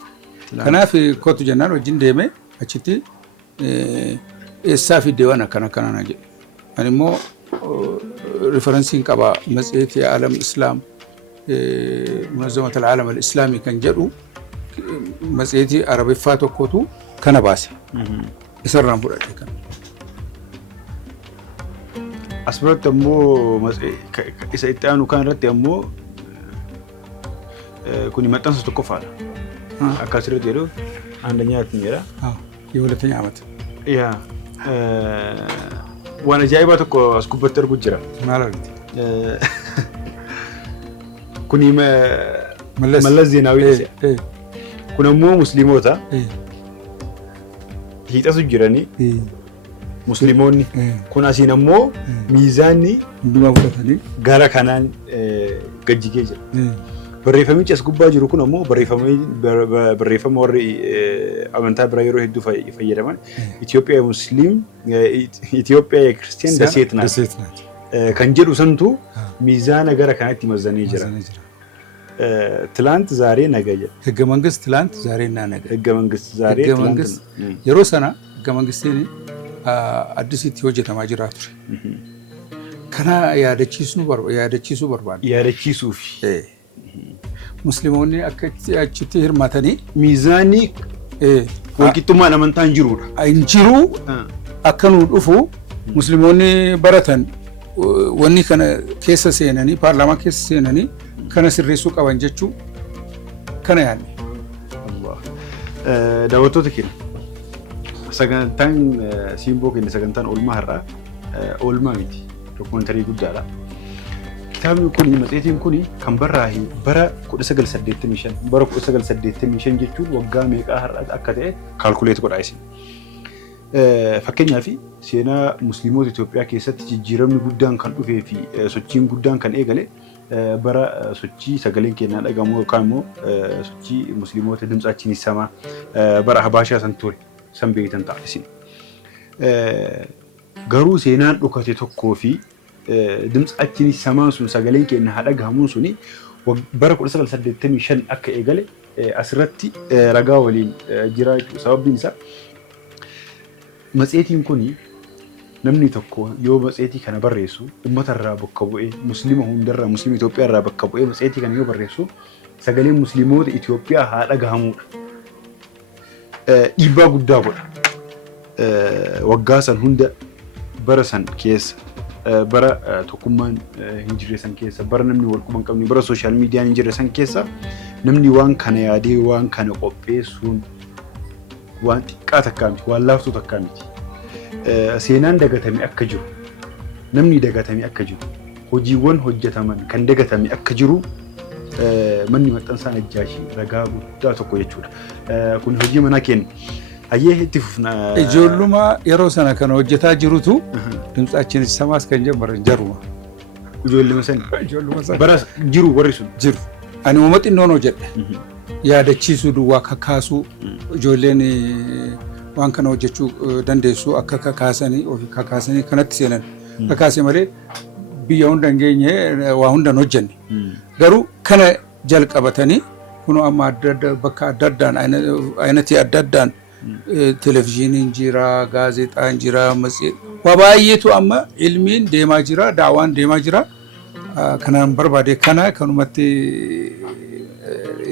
Kanaaf kootu jennaan wajjin deeme achitti eessaa fiddee waan akkana akkanaa jedhe. Ani immoo riferensiin qaba matseetii Alam Islaam Munazzamat al-Alam al-Islaamii kan jedhu matseetii Arabiffaa tokkotu kana baase. Isarraan fudhadhe kana. Asirratti ammoo isa itti aanu kan irratti ammoo kuni maxxansa tokkoffaadha. Akka asirratti jedhu አንደኛ jedha. የሁለተኛ ዓመት waan ajaa'ibaa tokko as gubbatti arguu jira. Maal argite? Kuni Mallas Zeenaawii. Kun ammoo musliimoota hiixatu jiranii musliimoonni kun asiin ammoo miizaanni hundumaa fudhatanii gara kanaan gajjigee jira. Barreeffamichi as gubbaa jiru kun ammoo barreeffama warri amantaa biraa yeroo hedduu fayyadaman Itoophiyaa Musliim Itoophiyaa Kiristiyaan Daseet naati kan jedhu santu miizaana gara kanatti mazanee jira. ትላንት ዛሬ ነገ ህገ መንግስት ትላንት ዛሬና ነገ ህገ መንግስት ዛሬ ትላንት yeroo sana ህገ መንግስtiin addisitti hojjetamaa jira ture. Kana yaadachiisuu barbaadu. Yaadachiisuuf musliimoonni akka achitti hirmaatanii miizaanii walqixxummaan amantaa hin jiruudha. Hin jiru akka nu dhufu musliimoonni baratan wanni kana keessa seenanii paarlaamaa keessa seenanii kana sirreessuu qaban jechuu kana yaadne. Daawwattoota keenya sagantaan siimboo keenya sagantaan oolmaa har'aa oolmaa miti dookumantarii guddaadha. Kitaabni kun matseetiin kun kan barraa'e bara 1985 bara 1985 jechuun waggaa meeqaa har'aa akka ta'e kaalkuleet godhaa isin. Fakkeenyaaf seenaa musliimoota Itoophiyaa keessatti jijjiiramni guddaan kan dhufee fi sochiin guddaan kan eegale bara sochii sagaleen keenyaa dhagamu yookaan immoo sochii musliimoota dimtsaachin isamaa bara Habaashaa san ture san beektan ta'a isin. Garuu seenaan dhokate tokkoo fi dimtsaachin isamaa sun sagaleen keenyaa dhagahamuun suni bara 1985 akka eegale asirratti ragaa waliin jira. Sababbiin isaa matseetiin kun namni tokko yoo matseetii kana barreessu uummata irraa bakka bu'ee muslima hundarraa muslima Itoophiyaa irraa bakka bu'ee matseetii kana yoo barreessu sagaleen musliimoota Itoophiyaa haa dhagahamudha. Dhiibbaa guddaa godha. Waggaa san hunda bara san keessa bara tokkummaan hin jirre san keessa bara namni wal quban qabne bara sooshaal miidiyaan hin jirre san keessa namni waan kana yaadee waan kana qopheessuun waan xiqqaa takkaa miti waan laaftuu takkaa miti. Seenaan dagatame akka jiru namni dagatame akka jiru hojiiwwan hojjetaman kan dagatame akka jiru manni maxxansaa Najjaashii ragaa guddaa tokko jechuudha. Kun hojii manaa kenna. Hayyee itti fufna. Ijoolluma yeroo sana kan hojjetaa jirutu dimtsaachin samaas kan jedhamu jaruma. Ijoolluma sana. Ijoolluma sana. Bara jiru warri sun. Jiru. Ani uummati innoon hojjedhe. Yaadachiisuu duwwaa kakaasuu ijoolleen waan kana hojjechuu dandeessu akka kakaasanii ofii kakaasanii kanatti seenan. Kakaase malee biyya hunda hin geenye waa hunda hin hojjenne. Garuu kana jalqabatanii kunoo amma adda adda bakka adda addaan ayinatii adda addaan televizyiiniin jira, gaazexaan jira, waa baay'eetu amma ilmiin deemaa jira, daawaan deemaa jira. Kanaan barbaade kana kanumatti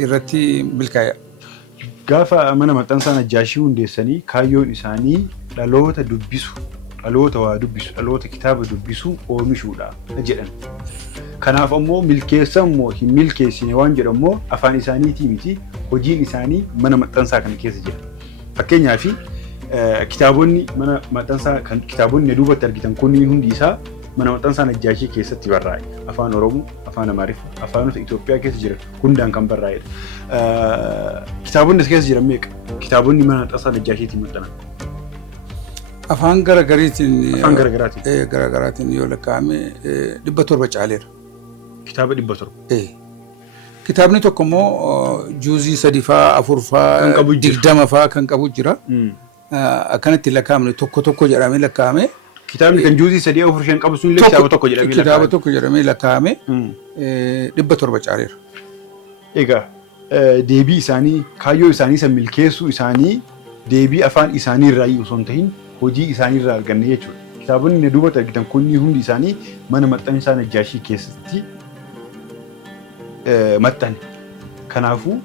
irratti milkaa'e. Gaafa mana maxxansaa Najjaashii hundeessanii kaayyoon isaanii dhaloota dubbisu, dhaloota waa dubbisu, dhaloota kitaaba dubbisu oomishuudha jedhan. Kanaaf ammoo milkeessan moo hin milkeessine waan jedhammoo afaan isaaniitii miti hojiin isaanii mana maxxansaa kana keessa jira. Fakkeenyaaf kitaabonni mana maxxansaa kan kitaabonni duubatti argitan kunniin hundi isaa mana maxxansaa Najjaashii keessatti barraa'e. Afaan Oromoo, Afaan Amaariffaa, Afaanota Itoophiyaa keessa jiran hundaan kan barraa'edha. Kitaabonni as keessa jiran meeqa? Kitaabonni mana maxxansaa Najjaashiitiin maxxanan. Afaan garaagaraatiin yoo lakkaa'ame 700 caaleera. Kitaaba 700. Kitaabni tokko immoo juuzii 3 faa 4 faa 20 faa kan qabu jira. Akkanatti lakkaa'amne tokko jedhamee lakkaa'ame. Kitaabni kan juuzii 3 4 5 qabu sun illee kitaaba tokko jedhamee lakkaa'ame. Kitaaba tokko jedhamee lakkaa'ame 700 caaleera. Egaa deebii isaanii kaayyoo isaanii san milkeessuu isaanii deebii afaan isaanii irraa osoo hin ta'in hojii isaanii irraa arganne jechuudha. Kitaabonni duubatti argitan kunniin hundi isaanii mana maxxansaa Najjaashii keessatti maxxane. Kanaafuu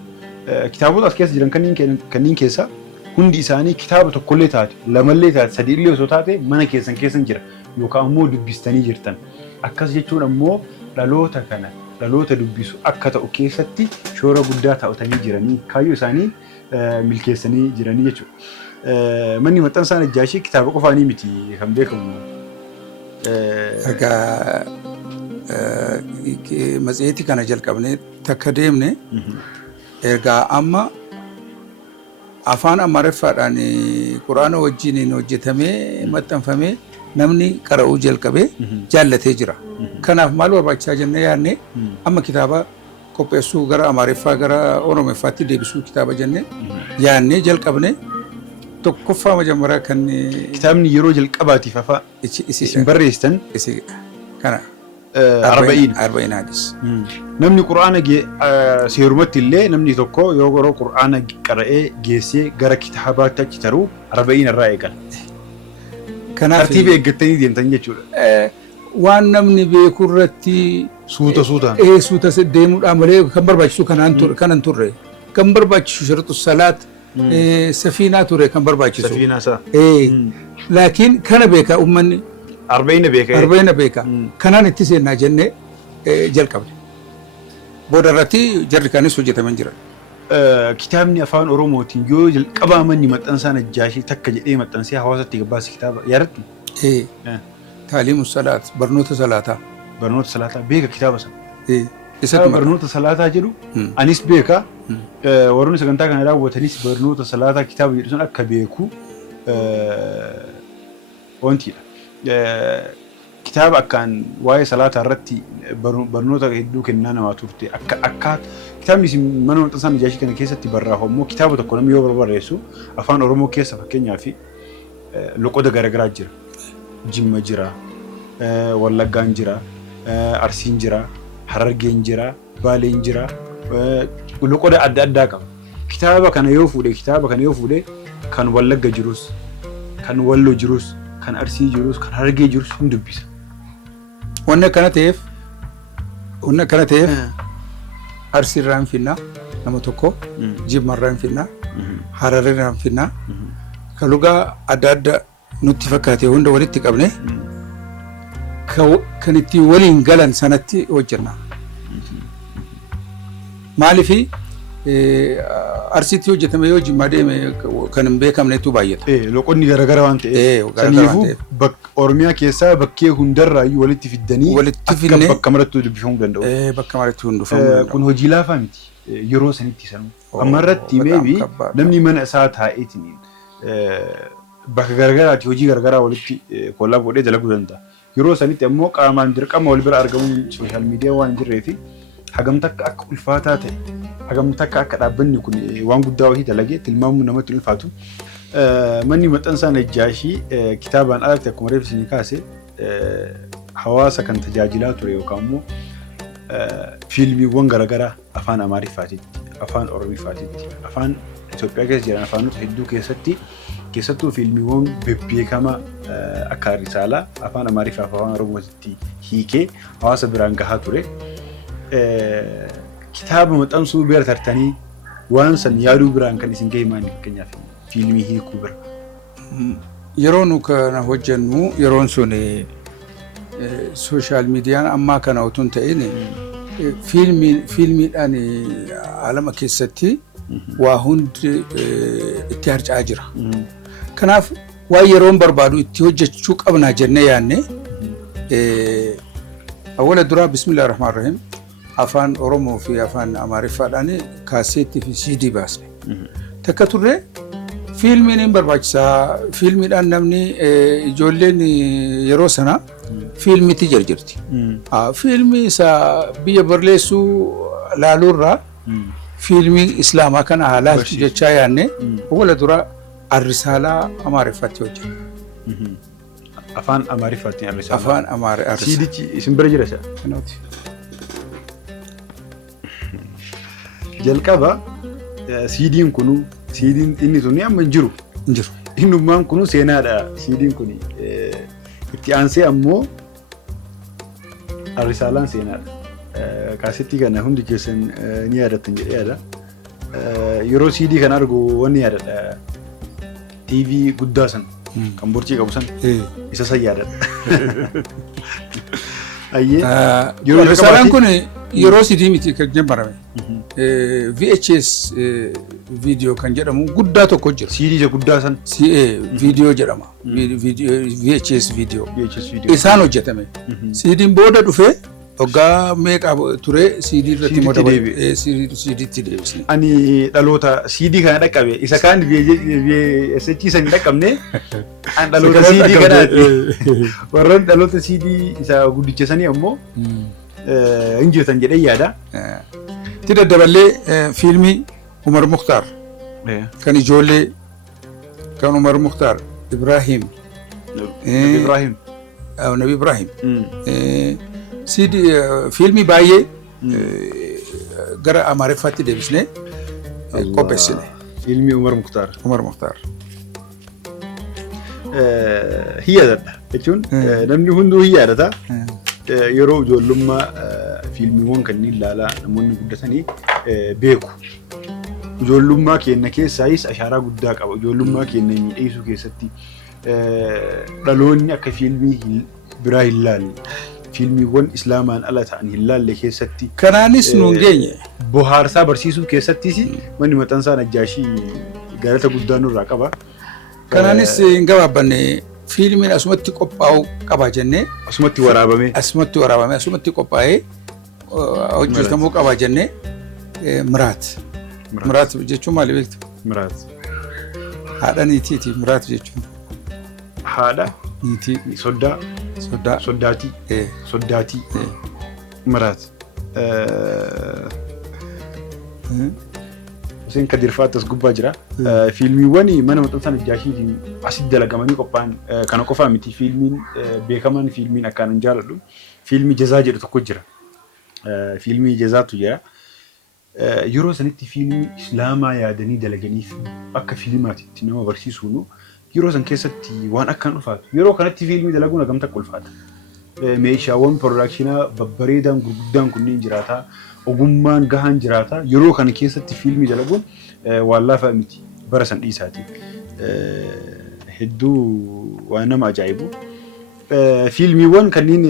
kitaabota as keessa jiran kanneen keessaa hundi isaanii kitaaba tokkollee taate, lamallee taate, sadiillee osoo taate mana keessan jira yookaan ammoo dubbistanii jirtan. Akkas jechuun ammoo dhaloota kana dhaloota dubbisu akka ta'u keessatti shoora guddaa taa'atanii jiranii kaayyoo isaanii milkeessanii jiranii jechuudha. Manni maxxansaa Najjaashii kitaaba qofaanii miti kan beekamu. Egaa matseetii kana jalqabnee takka deemne ergaa amma afaan Amaariffaadhaan Quraana wajjiniin hojjetamee maxxanfamee namni qara'uu jalqabee jaallatee jira. Kanaaf maal barbaachisaa jennee yaadne amma kitaaba qopheessuu gara Amaariffaa gara Oromoffaatti deebisuu kitaaba jennee yaadnee jalqabne tokkoffaa majammaraa kan kitaabni yeroo jalqabaatiif afaan isin barreessitan kana 40 hadis. Namni Quraana seerumatti illee namni tokko yoo Quraana qara'ee geessee gara kitaabaatti achi taruu 40 irraa eegala. Kanaaf tartiiba eeggattanii deemtan jechuudha. Waan namni beeku irratti suuta deemuudhaan malee kan barbaachisu kanan turre. Kan barbaachisu sharatu salaat safiinaa ture kan barbaachisu. Safiinaa isaa. Laakiin kana beeka uummanni. 40 beeka. Kanaan itti seennaa jennee jalqabne. Booda irratti jarri kaanis hojjetaman jiran. Kitaabni afaan Oromootiin yoo jalqabaa manni maxxansaa Najjaashii takka jedhee maxxansee hawaasatti gabbaase kitaaba yaadatti? Taaliimu salaat barnoota salaataa. Barnoota salaataa beeka kitaaba sana. Barnoota salaataa jedhu anis beeka. Warroonni sagantaa kana daawwatanis barnoota salaataa kitaaba jedhu sun akka beeku wantidha. Kitaaba akkaan waa'ee salaataa irratti barnoota hedduu kennaa namaa turte. Akka kitaabni mana maxxansaa Najjaashii kana keessatti barraa'u immoo kitaaba tokko namni yoo barreessu afaan Oromoo keessa fakkeenyaaf loqoda garaagaraa jira. Jimma jira, Wallaggaan jira, Arsiin jira, Harargeen jira, Baaleen jira. Loqoda adda addaa qaba. Kitaaba kana yoo fuudhe kan Wallagga jirus, kan Walloo jirus, kan Arsii jirus, kan Harargee jirus hin dubbisa. Wanni akkana ta'eef Arsii irraa hin finnaa nama tokko, Jimma irraa hin finnaa, Hararee irraa hin finnaa, kan lugaa adda addaa nutti fakkaate hunda walitti qabne kan ittiin waliin galan sanatti hojjenna. Maaliif arsiitti hojjetame yoo Jimmaa deeme kan hin beekamnetu baay'ata. Loqonni garaagara waan ta'eef saniifuu Oromiyaa keessaa bakkee hundarraayyuu walitti fiddanii akka bakka maratti dubbifamuu danda'u. Bakka maratti dubbifamuu danda'u. Kun hojii laafaa miti. Yeroo sanitti sanuu. Amma irratti maybe namni mana isaa taa'eetiin bakka garaagaraatti hojii garaagaraa walitti kollaaf godhee dalaguu danda'a. Yeroo sanitti ammoo qaamaan dirqama wal bira argamuun sooshaal miidiyaa waan jirreefi hagamta akka ulfaataa ta'e hagamta akka dhaabbanni kun waan guddaa wahii dalagee tilmaamuun namatti ulfaatu. Manni maxxansaa Najjaashii kitaabaan alatti akkuma reefu isinii kaase hawaasa kan tajaajilaa ture yookaan immoo fiilmiiwwan garaagaraa afaan Amaariffaatitti, afaan Oromiffaatitti, afaan Itoophiyaa keessa jiran afaanota hedduu keessattuu fiilmiiwwan bebbeekamaa akka Risaalaa afaan Amaariffaa fi afaan Oromootti hiikee hawaasa biraan gahaa ture. Kitaaba maxxansuu bira tartanii waan san yaaduu biraan kan isin gahe maali fakkeenyaaf fiilmii hiikuu bira? Yeroo nu kana hojjennu yeroon sun sooshaal miidiyaan ammaa kana utuu hin ta'in fiilmiidhaan alama keessatti waa hundi itti harca'aa jira. Kanaaf waan yeroon barbaadu itti hojjechuu qabnaa jennee yaadne awwala duraa bismillaahi rahmaani rahiim afaan Oromoo fi afaan Amaariffaadhaan kaaseettii fi CD baasne. Takka turre fiilmiin hin barbaachisaa. Fiilmiidhaan namni ijoolleen yeroo sana fiilmiitti jirti. Fiilmii isaa biyya barleessuu laaluurraa fiilmii Islaamaa kana haalaa jechaa yaadne awwala dura Risaalaa Amaariffaatti hojjenne. Afaan Amaariffaatti Risaalaa. Afaan Amaariffaatti. Siidichi isin bira jira isaa? Kanaati. Jalqaba siidiin kunu siidiin inni sun amma hin jiru. Hin jiru. Innummaan kunu seenaadha siidiin kuni. Itti aansee ammoo Risaalaan seenaadha. Kaasettii kana hundi keessan ni yaadattan jedhee yaada. Yeroo siidii kana argu wanni yaadadha. TV guddaa san kan borcii qabu san isa san yaadadha. Risaalaan kun yeroo sidii miti kan jalqabame. VHS video kan jedhamu guddaa tokko jira. CD guddaa san. Video jedhama. VHS video. Isaan hojjetame. CD'n booda dhufee waggaa meeqa ture CD irratti modabale. CD'tti deebisne. Ani dhaloota CD kana dhaqqabe isa kaan VHS san dhaqqabne an dhaloota CD kanaati. Warroon dhaloota CD isa guddicha sanii ammoo injifatan jedhee yaada. Itti daddaballee fiilmii Umar Mukhtaar kan ijoollee kan Umar Mukhtaar Ibrahim Nabi Ibrahim fiilmii baay'ee gara Amaariffaatti deebisnee qopheessine. Fiilmii Umar Mukhtaar. Umar Mukhtaar. Hiyyadadha jechuun namni hunduu hiyyadata. Yeroo ijoollummaa fiilmiiwwan kanneen ilaalaa namoonni guddatanii beeku. Ijoollummaa keenya keessaayis ashaaraa guddaa qaba. Ijoollummaa keenya miidheessuu keessatti dhaloonni akka fiilmii biraa hin laalle fiilmiiwwan Islaamaan ala ta'an hin laalle keessatti. Kanaanis nuun geenye. Bohaarsaa barsiisuu keessattis manni maxxansaa Najjaashii galata guddaa nurraa qaba. Kanaanis hin gabaabbanne. Fiilmiin asumatti qophaa'uu qaba jennee. Asumatti waraabame. Asumatti waraabame asumatti qophaa'ee hojjetamuu qaba jennee Miraat. Miraat jechuun maali beektu? Miraat. Haadha niitiiti Miraat jechuun. Haadha. Niitii. Soddaa. Soddaa. Soddaatii. Soddaatii. Miraat. Hussein Kadir Faatas gubbaa jira. Fiilmiiwwan mana maxxansaa Najjaashiitiin asitti dalagamanii qophaa'an kana qofaa miti. Fiilmiin beekamaan fiilmiin akkaan hin jaalladhu. Fiilmii Jazaa jedhu tokko jira. Fiilmii Jazaatu jira. Yeroo sanitti fiilmii Islaamaa yaadanii dalaganiif akka fiilmaatitti nama barsiisuun yeroo san keessatti waan akkaan ulfaatu. Yeroo kanatti fiilmii dalaguun hagam takka ulfaata. Meeshaawwan piroodakshinaa babbareedaan gurguddaan kunneen jiraata. Ogummaan gahaan jiraata. Yeroo kana keessatti fiilmii dalaguun waan laafaa miti. Bara san dhiisaati. Hedduu waan nama ajaa'ibu. fiilmiiwwan kanneen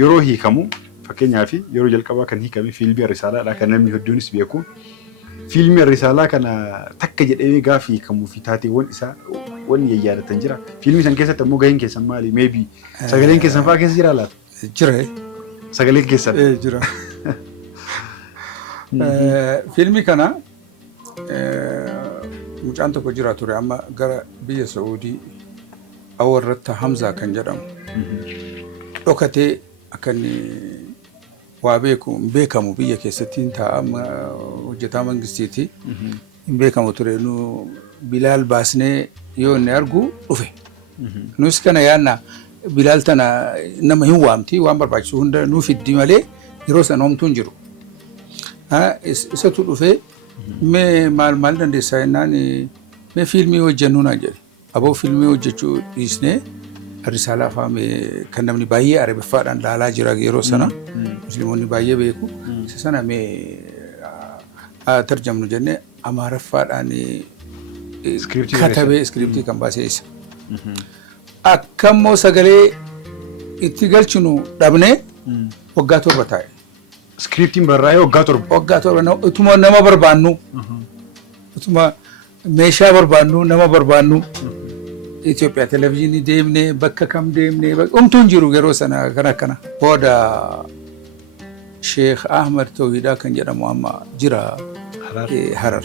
yeroo hiikamu fakkeenyaaf yeroo jalqabaa kan hiikame fiilmii Risaalaadha kan namni hedduunis beeku. Fiilmii Risaalaa kana takka jedhamee gaafa hiikamuu fi taateewwan isaa wanni yaadatan jira. Fiilmii san keessatti ammoo gaheen keessan maali? Maybe sagaleen keessan fa'aa keessa jira laata? Jira. Sagaleen keessan? Jira. Fiilmii kana mucaan tokko jira ture amma gara biyya Saa'udii awwarratti Hamzaa kan jedhamu dhokatee akka inni waa beekamu biyya keessatti ta'a hojjetaa mangistiiti hin beekamu ture nu Bilaal baasnee yoo inni argu dhufe nus kana yaanna Bilaal tana nama hin waamti waan barbaachisu hunda nuuf fiddi malee yeroo sana homtuu hin jiru isatu dhufe mee maal dandeessaa jennaan mee fiilmii hojjennu naan jedhe aboo fiilmii hojjechuu dhiisnee Risaalaa faame kan namni baay'ee Arabiffaadhaan laalaa jira yeroo sana musliimoonni baay'ee beeku isa sana mee tarjamnu jennee Amaaraffaadhaan katabee iskiriptii kan baasee isa akkammoo sagalee itti galchinu dhabnee waggaa 7 taa'e. Iskiriptiin barraa'ee waggaa 7. Waggaa 7 utuma nama barbaannu utuma meeshaa barbaannu nama barbaannu Itoophiyaa televezyiinii deemnee bakka kam deemnee umtuun jiru yeroo sana kan akkana. Booda Sheekh Ahmad Tawhidaa kan jedhamu amma jira Harar.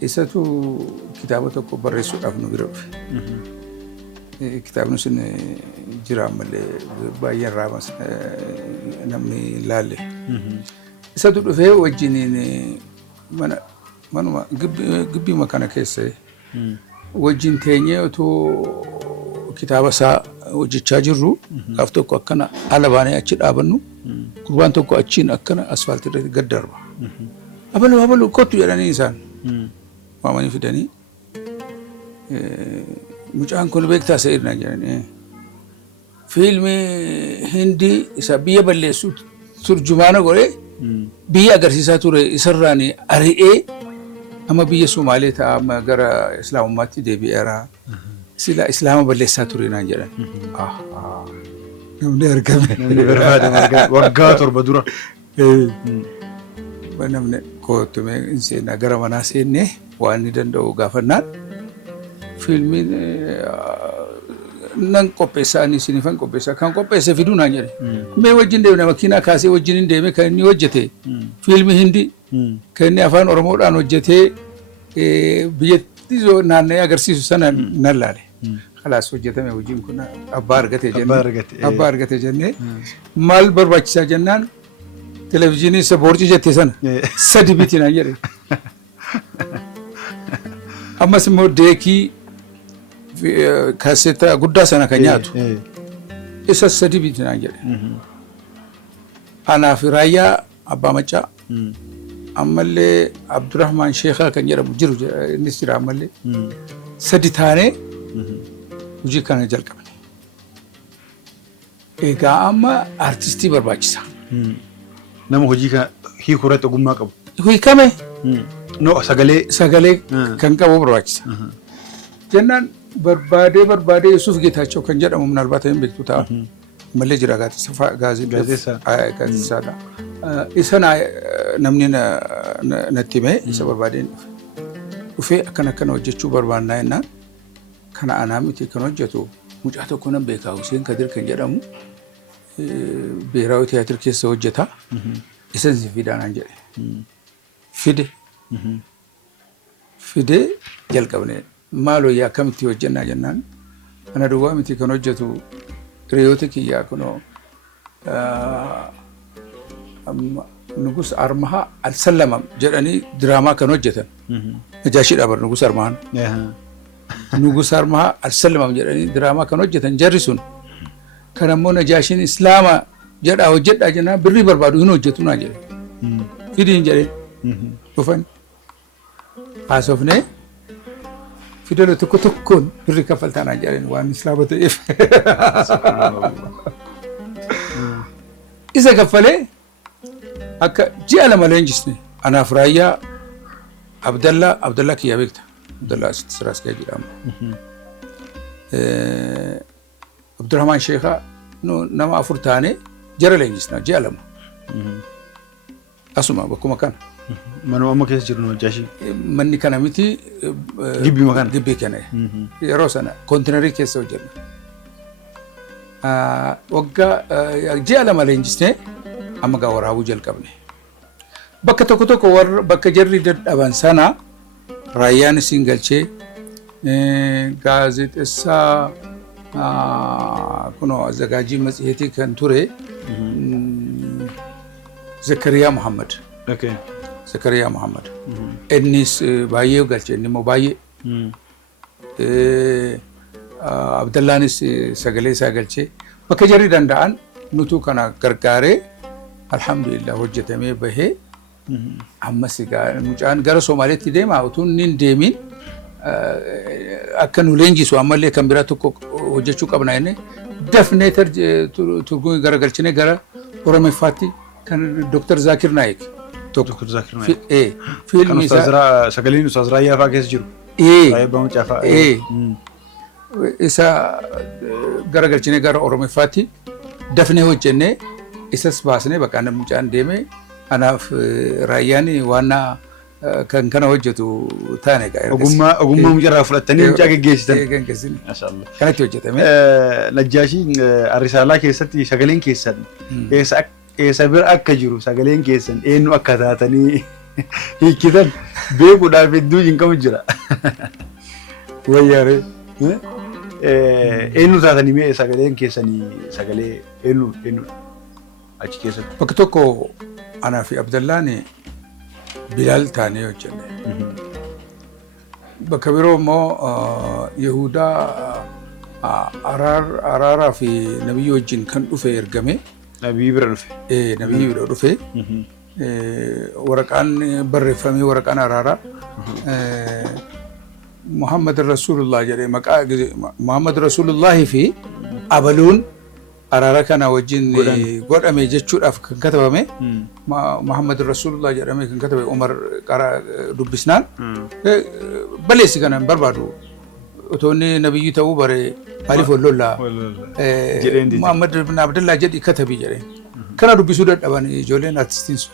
Isatu kitaaba tokko barreessuudhaaf nu bira dhufe. Kitaabni sun jira ammallee baay'een raamas namni laalle. Isatu dhufee wajjiniin manuma gibbii kana keessa wajjin teenyee otoo kitaaba isaa hojjechaa jirru gaaf tokko akkana ala baanee achi dhaabannu gurbaan tokko achiin akkana asfaaltii irratti gad darba. Abaluu kottu jedhanii isaan waamanii fidanii mucaan kun beektaa Sa'iid naan jedhanii fiilmii Hindii isa biyya balleessu turjumaana godhee biyya agarsiisaa ture isarraan ari'ee amma biyya Somaalee ta'a amma gara Islaamummaatti deebi'eera. Sila Islaama balleessaa ture naan jedhan. Namni argame. Namni barbaadame waggaa 7 dura. Namni kootume hin seenaa gara manaa seennee waan inni danda'u gaafannaan fiilmiin nan qopheessaa ani sinifan qopheessaa kan qopheesse fiduu naan jedhe. Mee wajjin deemne makiinaa kaasee wajjin hin deeme kan inni hojjete fiilmii Hindii kan inni afaan Oromoodhaan hojjetee biyyattii naanna'ee agarsiisu sana nan laale. Kalaas hojjetame hojiin kun abbaa argate jennee maal barbaachisaa jennaan televezyiinii isa boorci jette sana 3 biti naan jedhe. Ammas immoo deekii kaasetta guddaa sana kan nyaatu isa 3 biti naan jedhe. Anaa fi Raayyaa Abbaa Maccaa ammallee Abdurrahmaan Sheekhaa kan jedhamu jiru innis jira ammallee 3 taanee hojii kana jalqabne. Egaa amma artistii barbaachisa. Nama hojii kana hiikuu irratti ogummaa qabu. Hiikame. Sagalee kan qabu barbaachisa. Jennaan barbaadee Yusuf Geetaachoo kan jedhamu minaalbaata hin beektu ta'a. Mallee jira gaazexeessaadha. Isa namni natti himee isa barbaadeen dhufee akkana hojjechuu barbaannaa jennaan kana anaa miti kan hojjetu mucaa tokko nan beekaa Huseen Kadir kan jedhamu Biiraawi Tiyaatir keessa hojjeta. Isa si fidaa naan jedhe. Fide jalqabne maaloo yaa akkamitti hojjennaa jennaan ana duwwaa miti kan hojjetu hiriyoota kiyyaa kunoo Nugus Armahaa Al-Sallamam jedhanii diraamaa kan hojjetan. Najaashiidha bar Nugus Armahaan. Nugus Armahaa Al-Sallamam jedhanii diraamaa kan hojjetan jarri sun kan ammoo Najaashiin Islaama jedhaa hojjedhaa jennaan birrii barbaadu hin hojjetu naa jedhe. Fidiin jedhee dhufan haasofnee fidela tokkoon birrii kaffaltaa naa jedheen waan Islaama ta'eef. Isa kaffalee akka ji'a 2 leenjisne anaaf Raayyaa Abdallaa kiyyaa beekta. Abdallaa asitti siraa asgaa jedhama. Abdurrahman Sheekhaa nama 4 taane jara leenjisnaa ji'a 2. Asuma bakkuma kana. Manuma amma keessa jiru Najjaashii. Manni kana miti Gibbii kana. Gibbii kana. Yeroo sana kontiinarii keessa hojjenna. Waggaa ji'a 2 leenjisnee amma gaa waraabuu jalqabne. Bakka tokko bakka jarri dadhaban sana raayyaan isin galchee gaazexessaa kunoo azagaajii matseetii kan ture Zakariyaa Muhammad. Okay. Zakariyaa Muhammad. Innis baay'ee galche inni immoo baay'ee Abdallaanis sagalee isaa galchee bakka jarri danda'an nutu kana gargaaree alhamdulillah hojjetamee bahee ammas mucaan gara Somaaliyaatti deema utuu inni hin deemin akka nu leenjisu ammallee kan biraa tokko hojjechuu qabna jennee dafnee turgumii gara galchinee gara Oromiffaatti kan Dr. Zakir Naik. Dr. Zakir Naik. Fiilmi isaa sagaleen Ustaaz Raayyaa fa'aa keessa jiru. Raayyaa Bamucaa fa'aa. Isa gara galchinee gara Oromiffaatti dafnee hojjennee isas baasnee bakka mucaan deemee anaaf raayyaan waan kan kana hojjetu taane gaa. Ogummaa mucarraa fudhattanii mucaa geggeessitan. Geggeessine. Maashaallah. Kanatti hojjetame. Najjaashiin Arisaalaa keessatti sagaleen keessan eessa bira akka jiru sagaleen keessan eenyu akka taatanii hiikitan beekuudhaaf hedduu jinqamu jira. Wayyaaree. Eenyu taatanii mee sagaleen keessanii sagalee eenyu achi keessatti? Bakka tokko anaa fi Abdallaan Bilaal taanee hojjenne. Bakka biroo immoo Yahudaa araaraa fi Nabiyyi wajjin kan dhufe ergame. Nabiyyi bira dhufe. Nabiyyi bira dhufe. Waraqaan barreeffamee waraqaan araaraa Muhammad Rasulullah jedhee maqaa Muhammad Rasulullah fi abaluun araara kana wajjin godhame jechuudhaaf kan katabame Muhammad Rasulullah jedhamee kan katabe Umar dubbisnaan baleessi kana barbaadu otoo inni nabiyyi ta'uu bare maaliif wallollaa Muhammad ibn Abdullah jedhi katabi jedheen kana dubbisuu dadhaban ijoolleen artistiin sun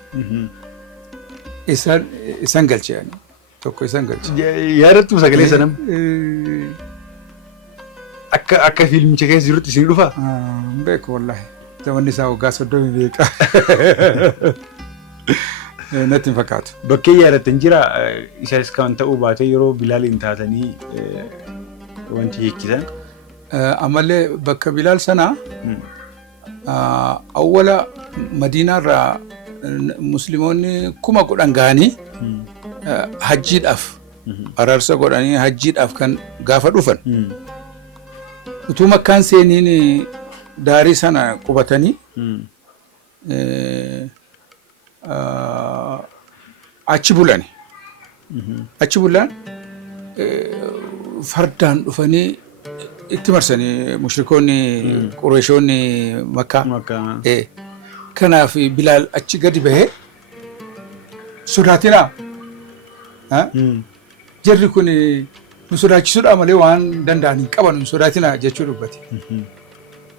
isaan galche tokko isaan galche. Yaadattuu sagalee sanam akka fiilmicha keessa jirutti isin dhufa? Beeku wallahi zamanni isaa waggaa 30 beeka. Natti hin fakkaatu. Bakkee yaadattan jira isaanis kan ta'uu baatee yeroo Bilaaliin taatanii wanti hiikkisan? Ammallee bakka Bilaal sana awwala Madiinaarraa Musliimoonni 10,000 gahanii hajjiidhaaf araarsa godhanii hajjiidhaaf kan gaafa dhufan. Utuu Makkaan seeniin daarii sana qubatanii achi bulani. Achi bulan fardaan dhufanii itti marsanii mushrikoonni Qureeshoonni Makkaa. Kanaaf Bilaal achi gadi bahee sodaatinaa. Jarri kun nu sodaachisuudha malee waan danda'an hin qaban nu sodaatinaa jechuu dubbate.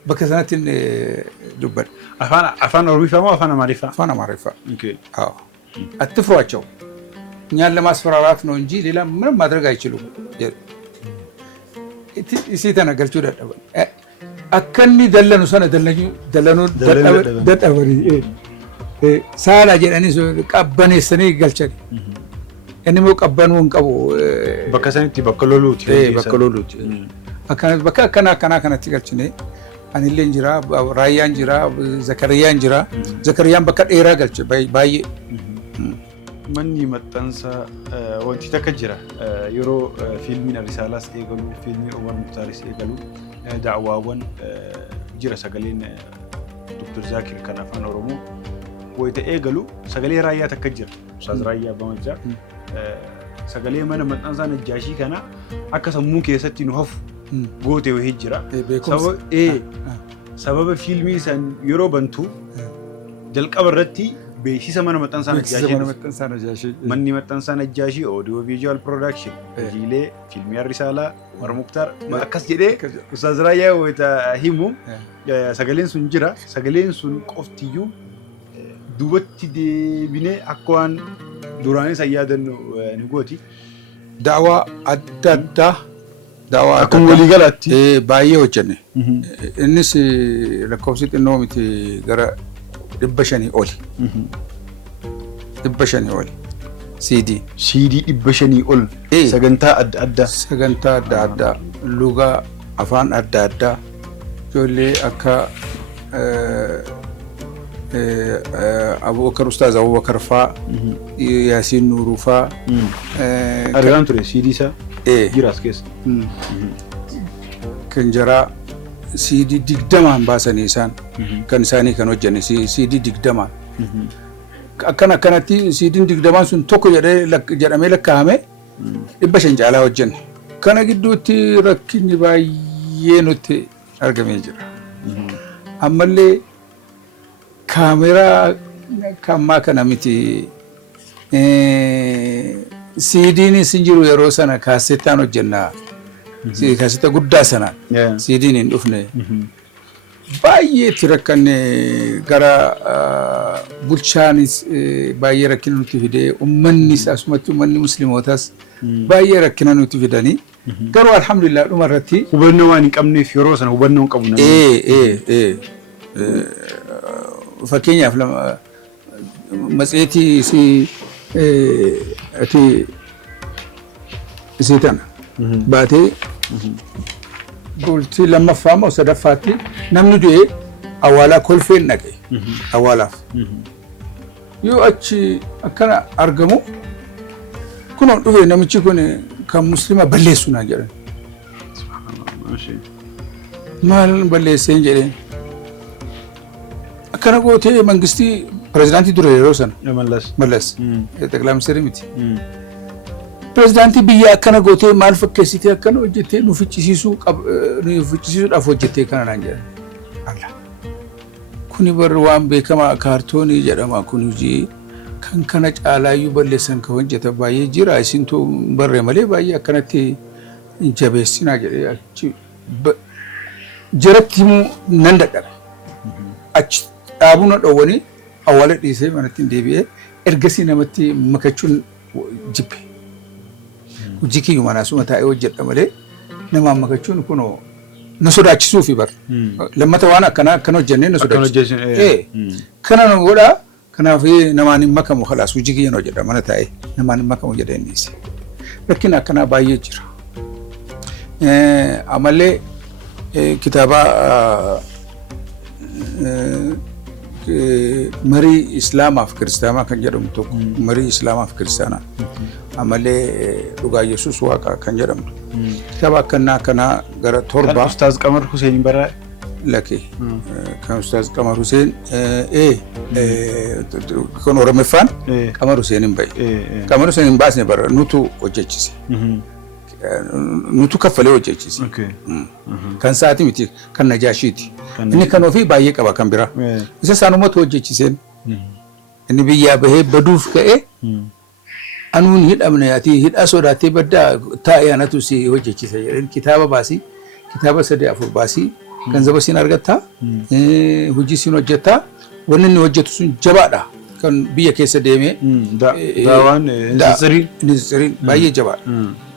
Bakka sanatti dubbadhe. Afaan Oromiffaa moo afaan Amaariffaa? Afaan Amaariffaa. አትፍሯቸው እኛን ለማስፈራራት ነው እንጂ ሌላ ምንም ማድረግ አይችሉም። እሲ ተነገልቹ ደደበ አከኒ ደለኑ ሰነ ደለኑ ደደበኒ ሳላ ጀደኒ ቀበኔሰኒ ገልቸኒ እኒሞ ቀበኑን ቀቡ በከሰንቲ በከሎሉት በከና ከናቲ ገልችኔ አንሌን ጅራ ራያን ጅራ ዘከሪያን ጅራ ዘከሪያን በከ ዴራ ገልቸ ባይ manni maxxansa wanti takka jira yeroo fiilmiin Arisaalaas eegalu fiilmiin Umar Muktaaris eegalu da'awaawwan jira sagaleen Dr. Zakir kan afaan Oromoo wayita eegalu sagalee raayyaa takka jira Ustaaz Raayyaa Bamajaa sagalee mana maxxansaa Najjaashii kana akka sammuu keessatti nu hafu goote wayii jira sababa fiilmii san yeroo bantu jalqaba irratti beeksisa mana maxxansaa Najjaashii. Manni maxxansaa Najjaashii audio visual production hojiilee fiilmii Arrisaalaa Umar Muktaar akkas jedhee Ustaaz Raayyaa wayita himu sagaleen sun jira. Sagaleen sun qoftiyyuu duubatti deebinee akka waan duraanis yaadannu ni gooti. Daawaa adda addaa akkuma walii galaatti baay'ee hojjenne. Innis lakkoofsi xinnoo miti gara 500 oli. 500 oli. CD 500 ol. Sagantaa adda addaa. Lugaa afaan adda addaa. Ijoollee akka Abubakar Ustaaz Abubakar faa, Yaasiin Nuuruu faa. Argaan ture CD isaa jiraas keessa. Kan jaraa CD 20 baasanii isaan kan isaanii kan hojjenne CD 20. Akkanatti CD 20 sun tokko jedhamee lakkaa'ame 500 caalaa hojjenne. Kana gidduutti rakkinni baay'ee nutti argamee jira. Ammallee kaameraa kammaa kana miti CD'n sin jiru yeroo sana kaasettaan hojjennaa. Kaasetta guddaa sana CD'n hin dhufne. Baay'ee itti rakkanne gara bulchaanis baay'ee rakkina nutti fidee uummannis asumatti uummanni muslimootas baay'ee rakkina nutti fidanii garuu alhamdulillah dhuma irratti hubannoo waan hin qabneef yeroo sana hubannoo hin qabu namni. Fakkeenyaaf matseetii isii tana baatee bultii lammaffaa moo sadaffaatti namni du'ee awwaalaa kolfeen dhaqe awwaalaaf. Yoo achi akkana argamu kunuun dhufe namichi kun kan muslima balleessu naa jedhan. Maal balleesseen jedheen. Akkana gootee mangistii pirezidaantii dura yeroo sana Mallas Xaqilaa Ministeerii miti. Pirezidaantii biyya akkana gootee maal fakkeessitee akkana hojjettee nu ficcisiisuudhaaf hojjettee kana naan jedhan. Kuni barri waan beekamaa kaartoonii jedhama kun hojii kan kana caalaayyuu balleessan kan hojjetan baay'ee jira. Isintuu barree malee baay'ee akkanatti jabeessinaa jedhee achi jaratti himuu nan dadhabe. Achi dhaabuna dhowwanii awwaala dhiisee manatti hin deebi'ee ergasii namatti makachuun jibbe. Hojii kiyyuu manaasuma taa'ee hojjedha malee namaan makachuun kunoo na sodaachisuufi bar. Lammata waan akkana hojjennee na sodaachisa. Kana nu godhaa kanaaf namaan hin makamu khalaas hojii kiyyaan hojjedha mana taa'ee namaan hin makamu jedhee hin dhiise. Rakkina akkanaa baay'ee jira. Amallee kitaaba marii Islaamaaf Kiristaanaa kan jedhamu tokko marii Islaamaaf Kiristaanaa amallee dhugaa Yesuus Waaqa kan jedhamtu kitaaba akkanaa gara torba Ustaaz Qamar Hussein Baraa lake kan Ustaaz Qamar Hussein kan Oromeeffaan Qamar Hussein hin bahe Qamar Hussein hin baasne bara nutu hojjechise nutu kaffalee hojjechise kan sa'aatii miti kan Najaashiiti. Inni kan ofii baay'ee qaba kan biraa. Isa saanumatu hojjechiseen. Inni biyyaa bahee baduuf ka'ee anuun hidhamne ati hidhaa sodaattee baddaa taa'ee anatu si hojjechisa jedheen kitaaba baasii kitaaba 3-4 baasii ganzaba siin argattaa hojii siin hojjettaa wanni inni hojjetu sun jabaadha kan biyya keessa deemee daawaan Nisiriin baay'ee jabaadha.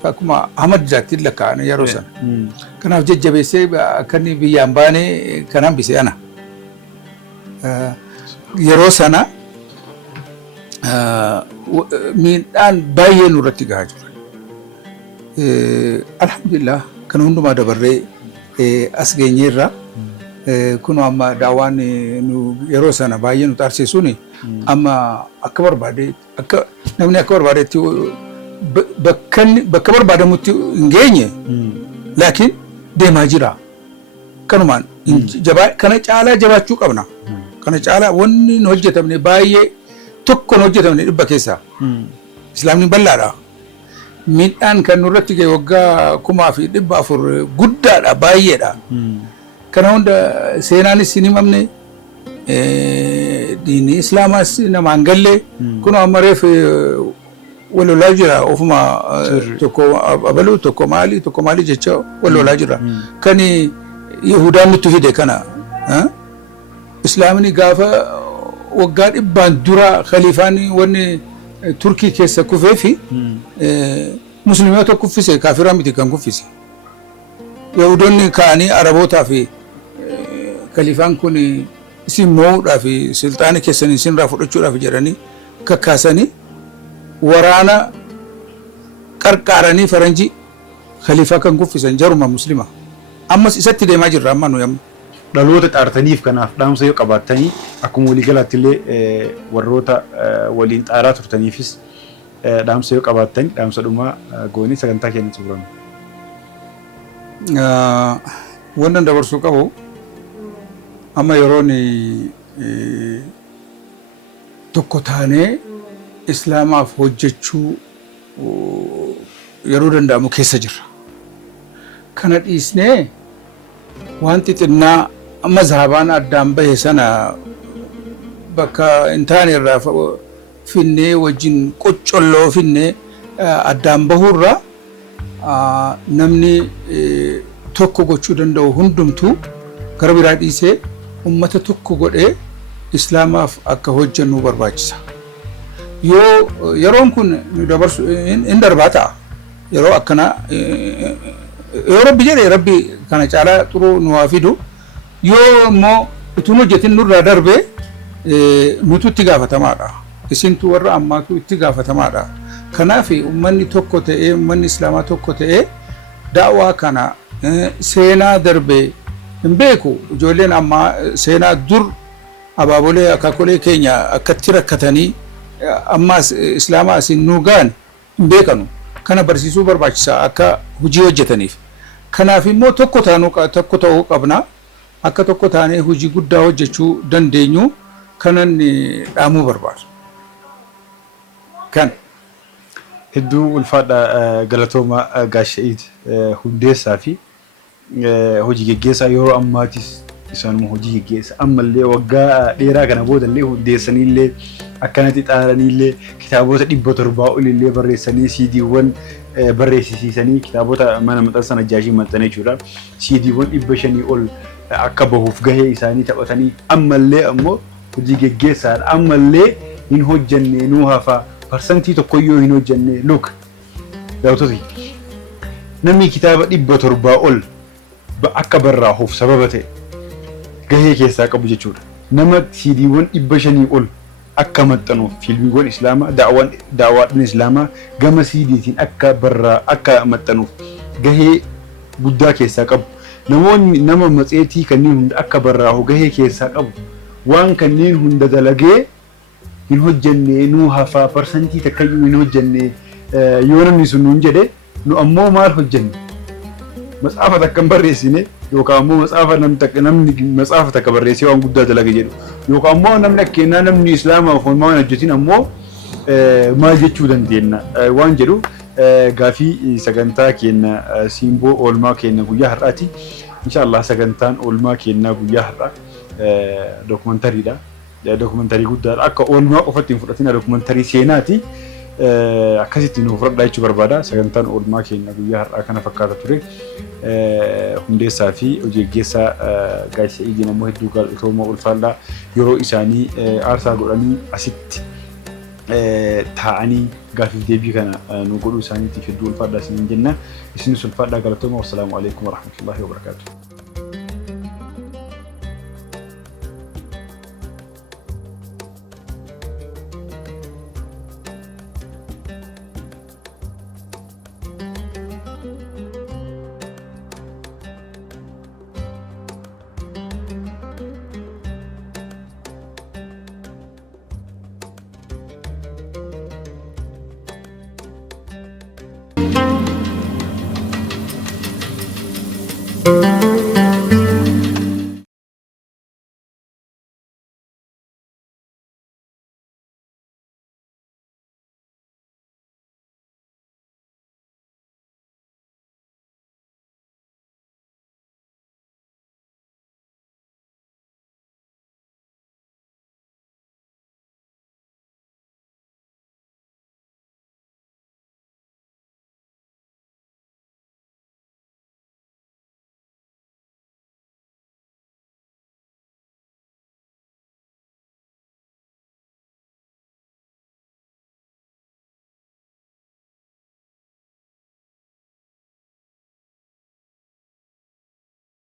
Akkuma Ahmad Jaattiin lakkaa'an yeroo sana. Kanaaf jajjabeessee akka inni biyyaan baanee kan hambise ana. Yeroo sana miidhaan baay'ee nurratti gahaa jira. Alhamdulillah kan hundumaa dabarree as geenyeerra. Kun amma daawaan yeroo sana baay'ee nu taasisuun amma akka barbaade akka namni akka barbaadetti bakka barbaadamutti hin geenye laakiin deemaa jira. Kanumaan kana caalaa jabaachuu qabna. Kana caalaa wanni hin hojjetamne baay'ee tokko hin hojjetamne 100 keessaa. Islaamni bal'aadha. Miidhaan kan nurratti ga'e waggaa 1400 guddaadha baay'eedha. Kana hunda seenaanis hin himamne diinii islaamas namaan galle kun amareef walolaa jira ofuma tokko abaluu tokko maalii jecha walolaa jira kan yahudaan nutti fide kana islaamni gaafa waggaa dhibbaan dura khaliifaan wanni turkii keessa kufee fi musliimoota kuffise kaafira miti kan kuffise yahudonni ka'anii arabootaa fi khaliifaan kun isin mo'uudhaaf sultaana keessan isinirraa fudhachuudhaaf jedhanii kakkaasanii waraana qarqaaranii faranjii khaliifaa kan kuffisan jaruma muslima ammas isatti deemaa jirra amma nuyi amma. Dhaloota xaartaniif kanaaf dhaamsa yoo qabaattanii akkuma waliigalaatti illee warroota waliin xaaraa turtaniifis dhaamsa yoo qabaattan dhaamsa dhumaa goonii sagantaa keenya xumuran. Wannan dabarsuu qabu amma yeroon tokko taanee islaamaaf hojjechuu yeroo danda'amu keessa jirra. Kana dhiisnee wanti xinnaa mazhabaan addaan bahe sana bakka hin taane irraa finnee wajjin qoccolloo finnee addaan bahuurra namni tokko gochuu danda'u hundumtuu gara biraa dhiisee ummata tokko godhee islaamaaf akka hojjennu barbaachisa. Yoo yeroon kun nu dabarsu hin darbaa ta'a. Yeroo akkana yoo rabbi jedhee rabbi kana caalaa xuruu nu haa fidu. Yoo immoo utuu hojjetin nurraa darbee nutu itti gaafatamaadha. Isintu warra ammaatu itti gaafatamaadha. Kanaaf ummanni tokko ta'ee ummanni islaamaa tokko ta'ee daawwaa kana seenaa darbee hin beeku. Ijoolleen ammaa seenaa dur abaabolee akaakolee keenya akkatti rakkatanii ammaas islaamaa asin nuu gaan hin beekanu. Kana barsiisuu barbaachisa akka hojii hojjetaniif. Kanaaf immoo tokko ta'uu qabna. Akka tokko taanee hojii guddaa hojjechuu dandeenyu kanan dhaamuu barbaadu. Kan hedduu ulfaadha galatooma gaasha'id hundeessaa fi hojii geggeessaa yeroo ammaatis isaanuma hojii geggeessa ammallee waggaa dheeraa kana boodallee hundeessaniillee akkanatti xaaraniillee kitaabota 700 olillee barreessanii siidiiwwan barreessisiisanii kitaabota mana maxxansa Najaashii maxxanee jechuudha. Siidiiwwan 500 ol akka bahuuf gahee isaanii taphatanii ammallee ammoo hojii geggeessaadha. Ammallee hin hojjenne nuu hafa parsantii tokkoyyuu hin hojjenne look daawwattooti namni kitaaba 700 ol akka barraahuuf sababa ta'e gahee keessaa qabu jechuudha. Nama siidiiwwan 500 ol akka maxxanuuf fiilmiiwwan islaamaa da'awaadhaan islaamaa gama siidiitiin akka maxxanuuf gahee guddaa keessaa qabu. Namoonni nama matseetii kanneen hunda akka barraahu gahee keessaa qabu waan kanneen hunda dalagee hin hojjenne nuu hafaa parsantii takkayyuu hin hojjenne yoo namni sun nuun jedhe nu ammoo maal hojjenne matsaafa takka hin barreessine yookaan ammoo namni matsaafa takka barreessee waan guddaa dalage jedhu yookaan ammoo namni akkeenyaa namni islaamaaf waan hojjetin ammoo maal jechuu dandeenya waan jedhu gaafii sagantaa keenya siimboo oolmaa keenya guyyaa har'aati. Inshallah sagantaan oolmaa keenya guyyaa har'aa dookumantariidha. Dookumentarii guddaadha. Akka oolmaa qofatti hin fudhatin dookumentarii seenaati. Akkasitti nuuf fudhadhaa jechuu barbaada. Sagantaan oolmaa keenya guyyaa har'aa kana fakkaata ture. Hundeessaa fi hojii geggeessaa gaasha'ii ammoo hedduu galatooma ulfaadhaa yeroo isaanii aarsaa godhanii asitti taa'anii gaafiif deebii kana nu godhuu isaaniitiif hedduu ulfaadhaa isiniin jenna. Isinis ulfaadhaa galatooma. Wassalaamu alaikum warahmatullahi wabarakatuh.